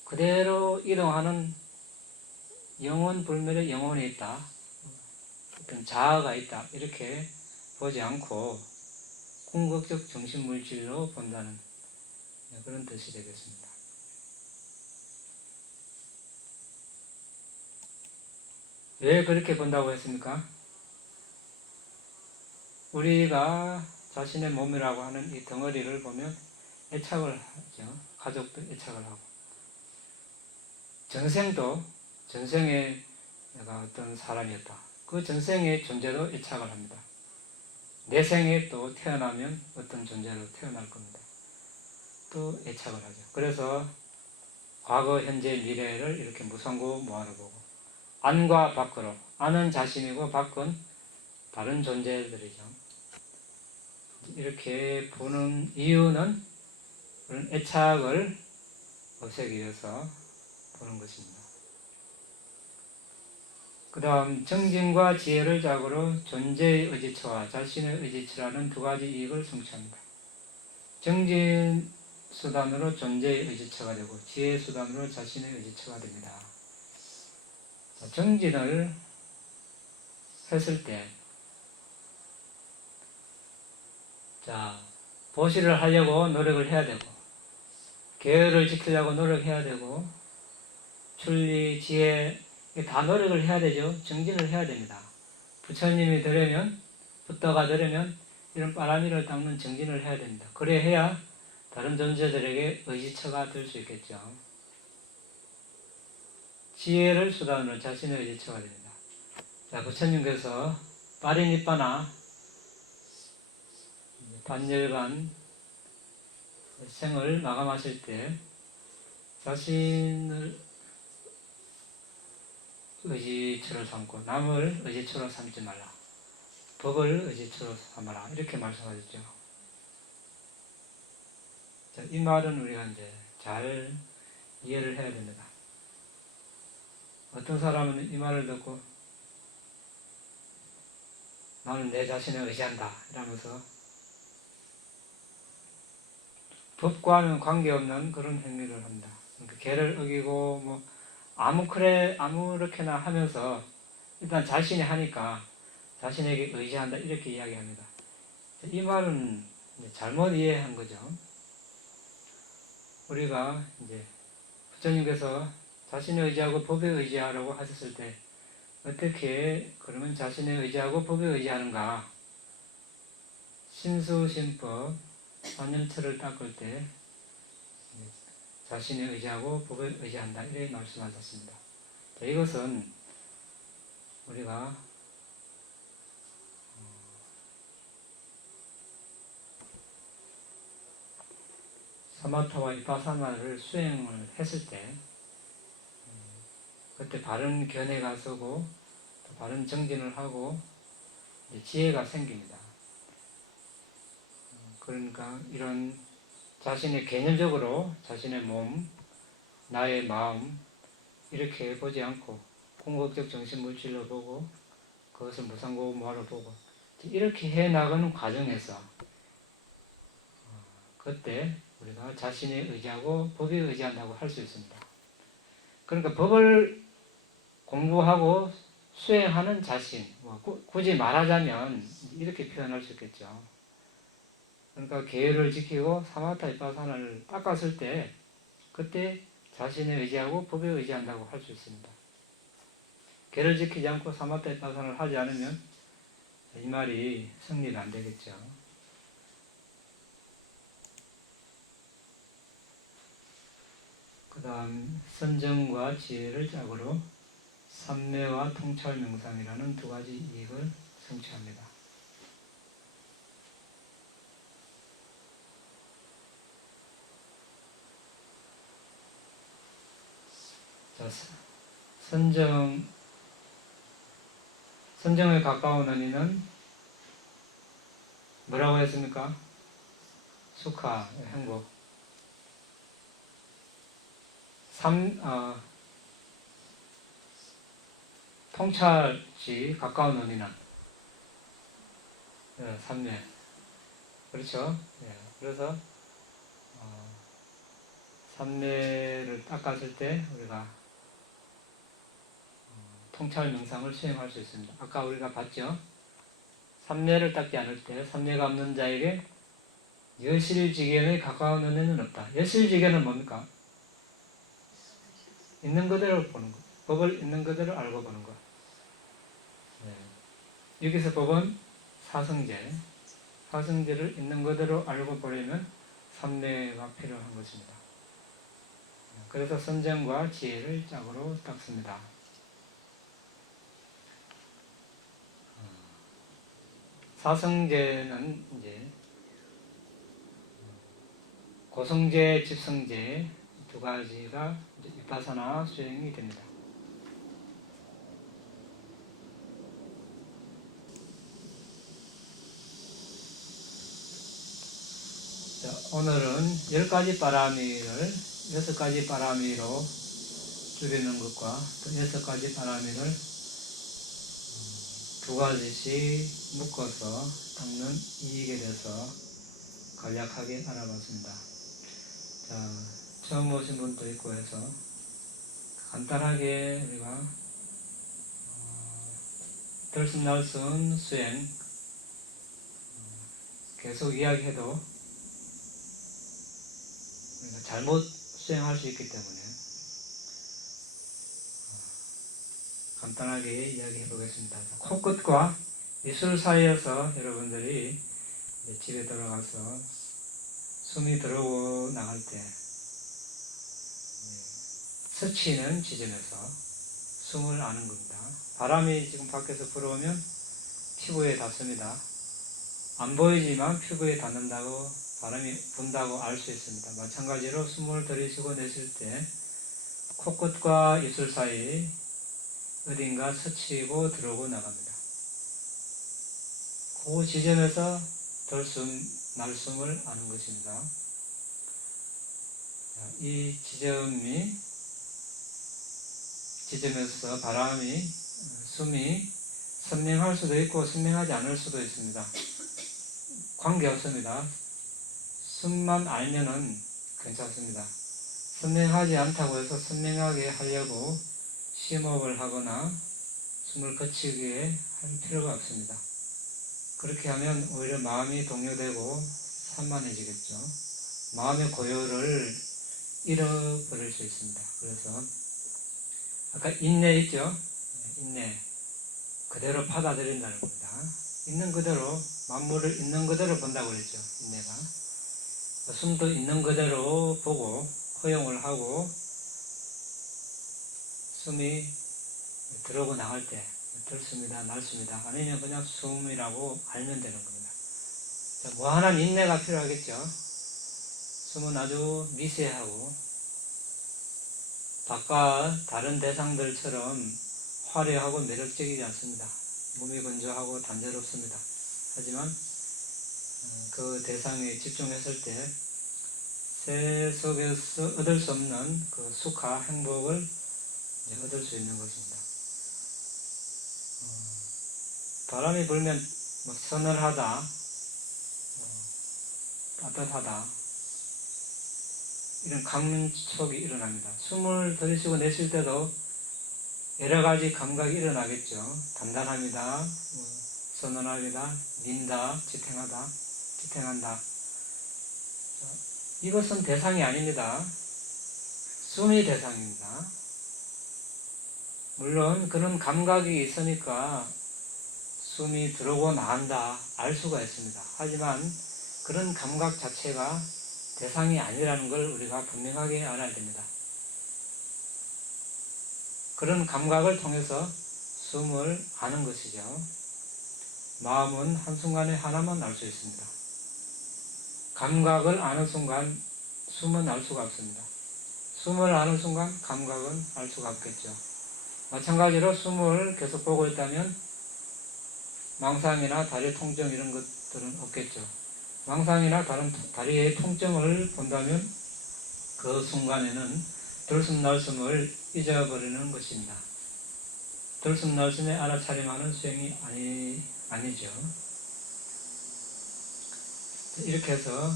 그대로 이동하는 영원 불멸의 영혼이 있다, 어떤 자아가 있다 이렇게 보지 않고 궁극적 정신물질로 본다는 그런 뜻이 되겠습니다. 왜 그렇게 본다고 했습니까? 우리가 자신의 몸이라고 하는 이 덩어리를 보면 애착을 하죠. 가족도 애착을 하고, 전생도 전생에 내가 어떤 사람이었다, 그 전생의 존재도 애착을 합니다. 내 생에 또 태어나면 어떤 존재로 태어날 겁니다. 또 애착을 하죠. 그래서 과거, 현재, 미래를 이렇게 무상고 무아로 보고, 안과 밖으로, 안은 자신이고 밖은 다른 존재들이죠. 이렇게 보는 이유는 그런 애착을 없애기 위해서 보는 것입니다. 그 다음 정진과 지혜를 짝으로 존재의 의지처와 자신의 의지처라는 두 가지 이익을 성취합니다. 정진 수단으로 존재의 의지처가 되고 지혜 수단으로 자신의 의지처가 됩니다. 정진을 했을 때, 자, 보시를 하려고 노력을 해야 되고, 계율을 지키려고 노력해야 되고, 출리, 지혜 다 노력을 해야 되죠. 정진을 해야 됩니다. 부처님이 되려면, 부처가 되려면 이런 빠라미를 닦는 정진을 해야 됩니다. 그래 해야 다른 존재들에게 의지처가 될 수 있겠죠. 지혜를 수단으로 자신의 의지처가 됩니다. 자, 부처님께서 파리니빠나 반열반 생을 마감하실 때 자신을 의지처로 삼고 남을 의지처로 삼지 말라. 법을 의지처로 삼아라. 이렇게 말씀하셨죠. 자, 이 말은 우리가 이제 잘 이해를 해야 됩니다. 어떤 사람은 이 말을 듣고 나는 내 자신을 의지한다 이러면서 법과는 관계없는 그런 행위를 합니다. 그러니까 개를 어기고 뭐 아무렇게나 하면서 일단 자신이 하니까 자신에게 의지한다 이렇게 이야기합니다. 이 말은 잘못 이해한 거죠. 우리가 이제 부처님께서 자신의 의지하고 법에 의지하라고 하셨을 때 어떻게 그러면 자신의 의지하고 법에 의지하는가? 신수신법 삼념처를 닦을 때 자신의 의지하고 법에 의지한다 이렇게 말씀하셨습니다. 자, 이것은 우리가 사마타와 비파사나를 수행을 했을 때 그때 바른 견해가 서고 또 바른 정진을 하고 지혜가 생깁니다. 그러니까 이런 자신의 개념적으로 자신의 몸, 나의 마음 이렇게 보지 않고 공덕적 정신물질로 보고 그것을 무상고무화로 보고 이렇게 해나가는 과정에서 그때 우리가 자신의 의지하고 법에 의지한다고 할 수 있습니다. 그러니까 법을 공부하고 수행하는 자신, 굳이 말하자면 이렇게 표현할 수 있겠죠. 그러니까 계율을 지키고 사마타 비파사나를 닦았을 때 그때 자신의 의지하고 법에 의지한다고 할 수 있습니다. 계를 지키지 않고 사마타 비파사나를 하지 않으면 이 말이 성립이 안 되겠죠. 그 다음 선정과 지혜를 짝으로 삼매와 통찰 명상이라는 두 가지 이익을 성취합니다. 자, 선정에 가까운 원인은 뭐라고 했습니까? 수카, 행복. 통찰시 가까운 원인은 삼매. 그렇죠? 예, 그래서 삼매를 닦았을 때 우리가 통찰 명상을 수행할 수 있습니다. 아까 우리가 봤죠? 삼매를 닦지 않을 때 삼매가 없는 자에게 여실지견에 가까운 은혜는 없다. 여실지견은 뭡니까? 있는 그대로 보는 것. 법을 있는 그대로 알고 보는 것. 네. 여기서 법은 사성제. 사성제를 있는 그대로 알고 보려면 삼매가 필요한 것입니다. 그래서 선정과 지혜를 짝으로 닦습니다. 사성제는 이제 고성제, 집성제 두 가지가 비파사나 수행이 됩니다. 자, 오늘은 10가지 바라미를 6가지 바라미로 줄이는 것과 또 6가지 바라미를 두 가지씩 묶어서 닦는 이익에 대해서 간략하게 알아봤습니다. 자, 처음 오신 분도 있고 해서 간단하게 우리가 들숨날숨 수행 계속 이야기해도 우리가 잘못 수행할 수 있기 때문에 간단하게 이야기해 보겠습니다. 코끝과 입술 사이에서 여러분들이 집에 들어가서 숨이 들어오고 나갈 때 스치는 지점에서 숨을 아는 겁니다. 바람이 지금 밖에서 불어오면 피부에 닿습니다. 안 보이지만 피부에 닿는다고, 바람이 분다고 알 수 있습니다. 마찬가지로 숨을 들이쉬고 내쉴 때 코끝과 입술 사이 어딘가 스치고 들어오고 나갑니다. 그 지점에서 들숨, 날숨을 아는 것입니다. 이 지점에서 바람이, 숨이 선명할 수도 있고 선명하지 않을 수도 있습니다. 관계없습니다. 숨만 알면은 괜찮습니다. 선명하지 않다고 해서 선명하게 하려고 심호흡을 하거나 숨을 거치게 할 필요가 없습니다. 그렇게 하면 오히려 마음이 동요되고 산만해지겠죠. 마음의 고요를 잃어버릴 수 있습니다. 그래서 아까 인내 있죠? 인내. 그대로 받아들인다는 겁니다. 있는 그대로, 만물을 있는 그대로 본다고 그랬죠. 인내가. 숨도 있는 그대로 보고 허용을 하고 숨이 들어오고 나갈 때 들숨이다, 날숨이다, 아니면 그냥 숨이라고 알면 되는 겁니다. 자, 무한한 인내가 필요하겠죠. 숨은 아주 미세하고 바깥 다른 대상들처럼 화려하고 매력적이지 않습니다. 몸이 건조하고 단조롭습니다. 하지만 그 대상에 집중했을 때 새 속에서 얻을 수 없는 그 수카, 행복을 얻을 수 있는 것입니다. 바람이 불면 뭐 서늘하다, 따뜻하다, 이런 감촉이 일어납니다. 숨을 들이쉬고 내쉴 때도 여러 가지 감각이 일어나겠죠. 단단합니다, 서늘합니다, 민다, 지탱한다. 이것은 대상이 아닙니다. 숨이 대상입니다. 물론 그런 감각이 있으니까 숨이 들어오고 나간다 알 수가 있습니다. 하지만 그런 감각 자체가 대상이 아니라는 걸 우리가 분명하게 알아야 됩니다. 그런 감각을 통해서 숨을 아는 것이죠. 마음은 한순간에 하나만 알 수 있습니다. 감각을 아는 순간 숨은 알 수가 없습니다. 숨을 아는 순간 감각은 알 수가 없겠죠. 마찬가지로 숨을 계속 보고 있다면 망상이나 다리 통증 이런 것들은 없겠죠. 망상이나 다리의 통증을 본다면 그 순간에는 들숨 날숨을 잊어버리는 것입니다. 들숨 날숨에 알아차림하는 수행이 아니죠. 이렇게 해서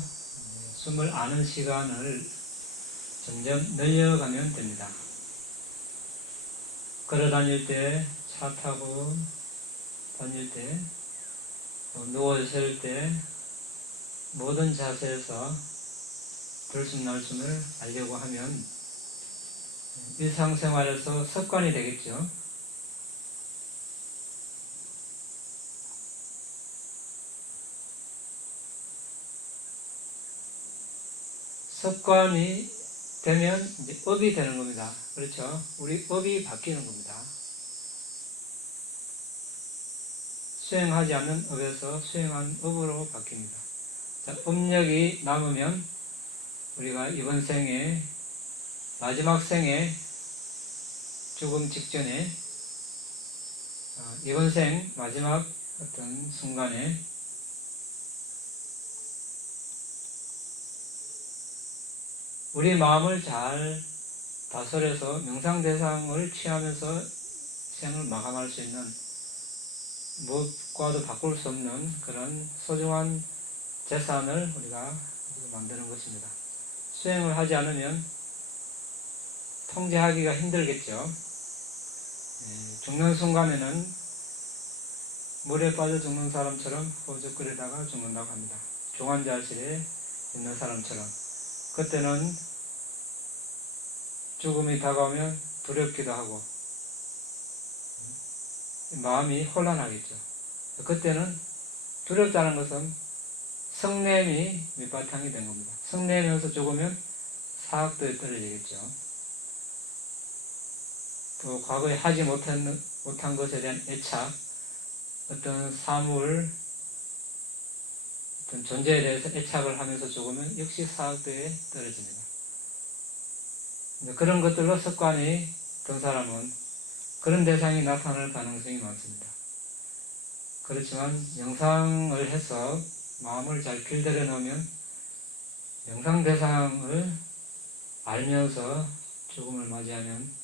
숨을 아는 시간을 점점 늘려가면 됩니다. 걸어 다닐 때, 차 타고 다닐 때, 누워 있을 때 모든 자세에서 들숨 날숨을 알려고 하면 일상생활에서 습관이 되겠죠. 습관이 되면 이제 업이 되는 겁니다. 그렇죠? 우리 업이 바뀌는 겁니다. 수행하지 않는 업에서 수행한 업으로 바뀝니다. 자, 업력이 남으면 우리가 이번 생에, 마지막 생에, 죽음 직전에, 이번 생 마지막 어떤 순간에 우리 마음을 잘 다스려서 명상대상을 취하면서 생을 마감할 수 있는 무엇과도 바꿀 수 없는 그런 소중한 재산을 우리가 만드는 것입니다. 수행을 하지 않으면 통제하기가 힘들겠죠. 죽는 순간에는 물에 빠져 죽는 사람처럼 허우적거리다가 죽는다고 합니다. 중환자실에 있는 사람처럼. 그때는 죽음이 다가오면 두렵기도 하고 마음이 혼란하겠죠. 그때는 두렵다는 것은 성냄이 밑바탕이 된 겁니다. 성냄에서 죽으면 사학도에 떨어지겠죠. 또 과거에 하지 못한 것에 대한 애착, 어떤 사물, 어떤 존재에 대해서 애착을 하면서 죽으면 역시 사학도에 떨어집니다. 그런 것들로 습관이 든 사람은 그런 대상이 나타날 가능성이 많습니다. 그렇지만 명상을 해서 마음을 잘 길들여 놓으면 명상 대상을 알면서 죽음을 맞이하면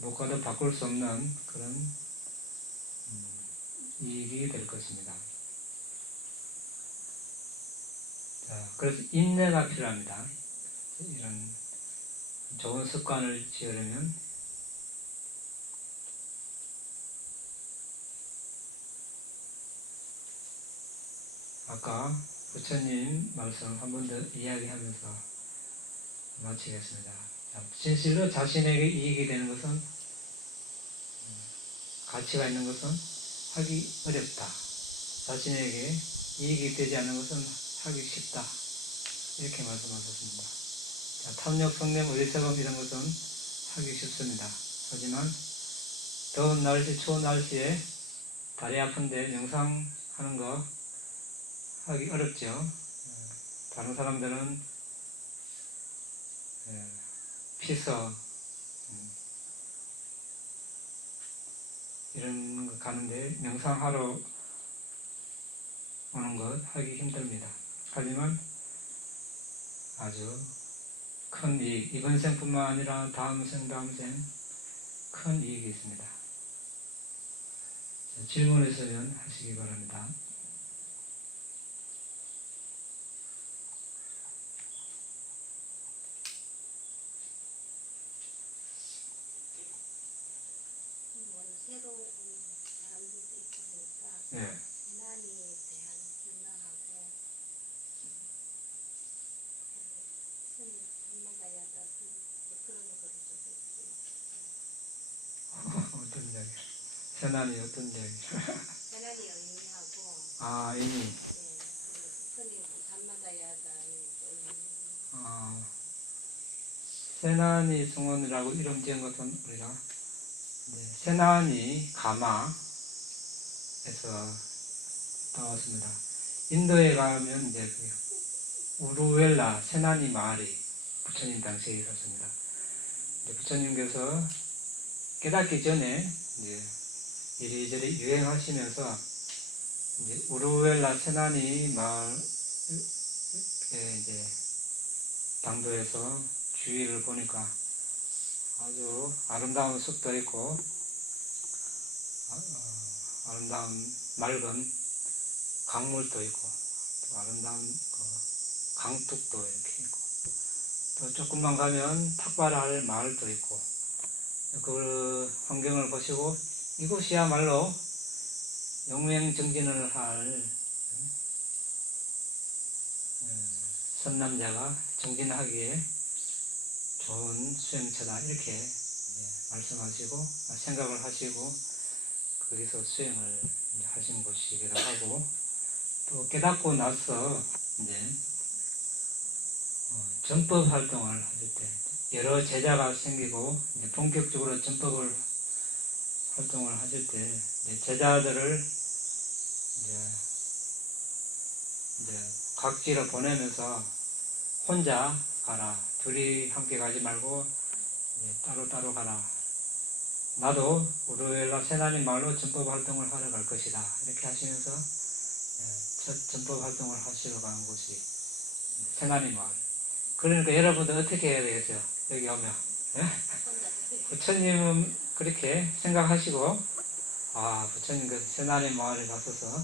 누가도 바꿀 수 없는 그런 이익이 될 것입니다. 자, 그래서 인내가 필요합니다. 이런 좋은 습관을 지으려면 아까 부처님 말씀 한 번 더 이야기하면서 마치겠습니다. 진실로 자신에게 이익이 되는 것은, 가치가 있는 것은 하기 어렵다. 자신에게 이익이 되지 않는 것은 하기 쉽다. 이렇게 말씀하셨습니다. 자, 탐욕, 성냄, 어리석음 이런 것은 하기 쉽습니다. 하지만 더운 날씨, 추운 날씨에 다리 아픈데 명상하는 거 하기 어렵죠. 다른 사람들은 피서 이런 거 가는데 명상하러 오는 것 하기 힘듭니다. 하지만 아주 큰 이익, 이번 생뿐만 아니라 다음 생, 다음 생 큰 이익이 있습니다. 질문 있으면 하시기 바랍니다. 새로운 사람들도 있고 보니까 네. 재난에 대한 문화하고 밤마다야다 그런 거를 좀 했으면 어떤 이야기? 재난이 어떤 이야기? 재난이 의미하고 의미. 스님 밤마다야다 세난이 승원이라고 이름 지은 것은 우리가 세난이 가마에서 나왔습니다. 인도에 가면 이제 우루웰라 세난이 마을이 부처님 당시에 있었습니다. 부처님께서 깨닫기 전에 이제 이리저리 유행하시면서 이제 우루웰라 세난이 마을에 이제 당도에서 주위를 보니까 아주 아름다운 숲도 있고 아름다운 맑은 강물도 있고 또 아름다운 강둑도 이렇게 있고 또 조금만 가면 탁발할 마을도 있고 그 환경을 보시고 이곳이야말로 영맹정진을 할 선남자가 정진하기에 좋은 수행처다 이렇게 말씀하시고 생각을 하시고 거기서 수행을 하신 곳이기도 하고 또 깨닫고 나서 이제 전법 활동을 하실 때 여러 제자가 생기고 이제 본격적으로 전법을 활동을 하실 때 이제 제자들을 이제 각지로 보내면서 혼자 가라. 둘이 함께 가지 말고 따로 가라. 나도 우루웰라 세난이 마을로 전법 활동을 하러 갈 것이다. 이렇게 하시면서 첫 전법 활동을 하시러 가는 곳이 세난이 마을. 그러니까 여러분들 어떻게 해야 되겠어요? 여기 오면. 부처님은 그렇게 생각하시고 부처님 그 세난이 마을에 가셔서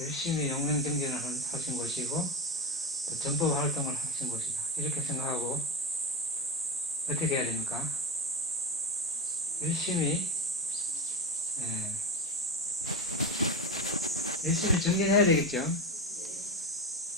열심히 영맹정진을 하신 곳이고 또 전법 활동을 하신 곳이다. 이렇게 생각하고 어떻게 해야 됩니까? 열심히 정진해야 되겠죠.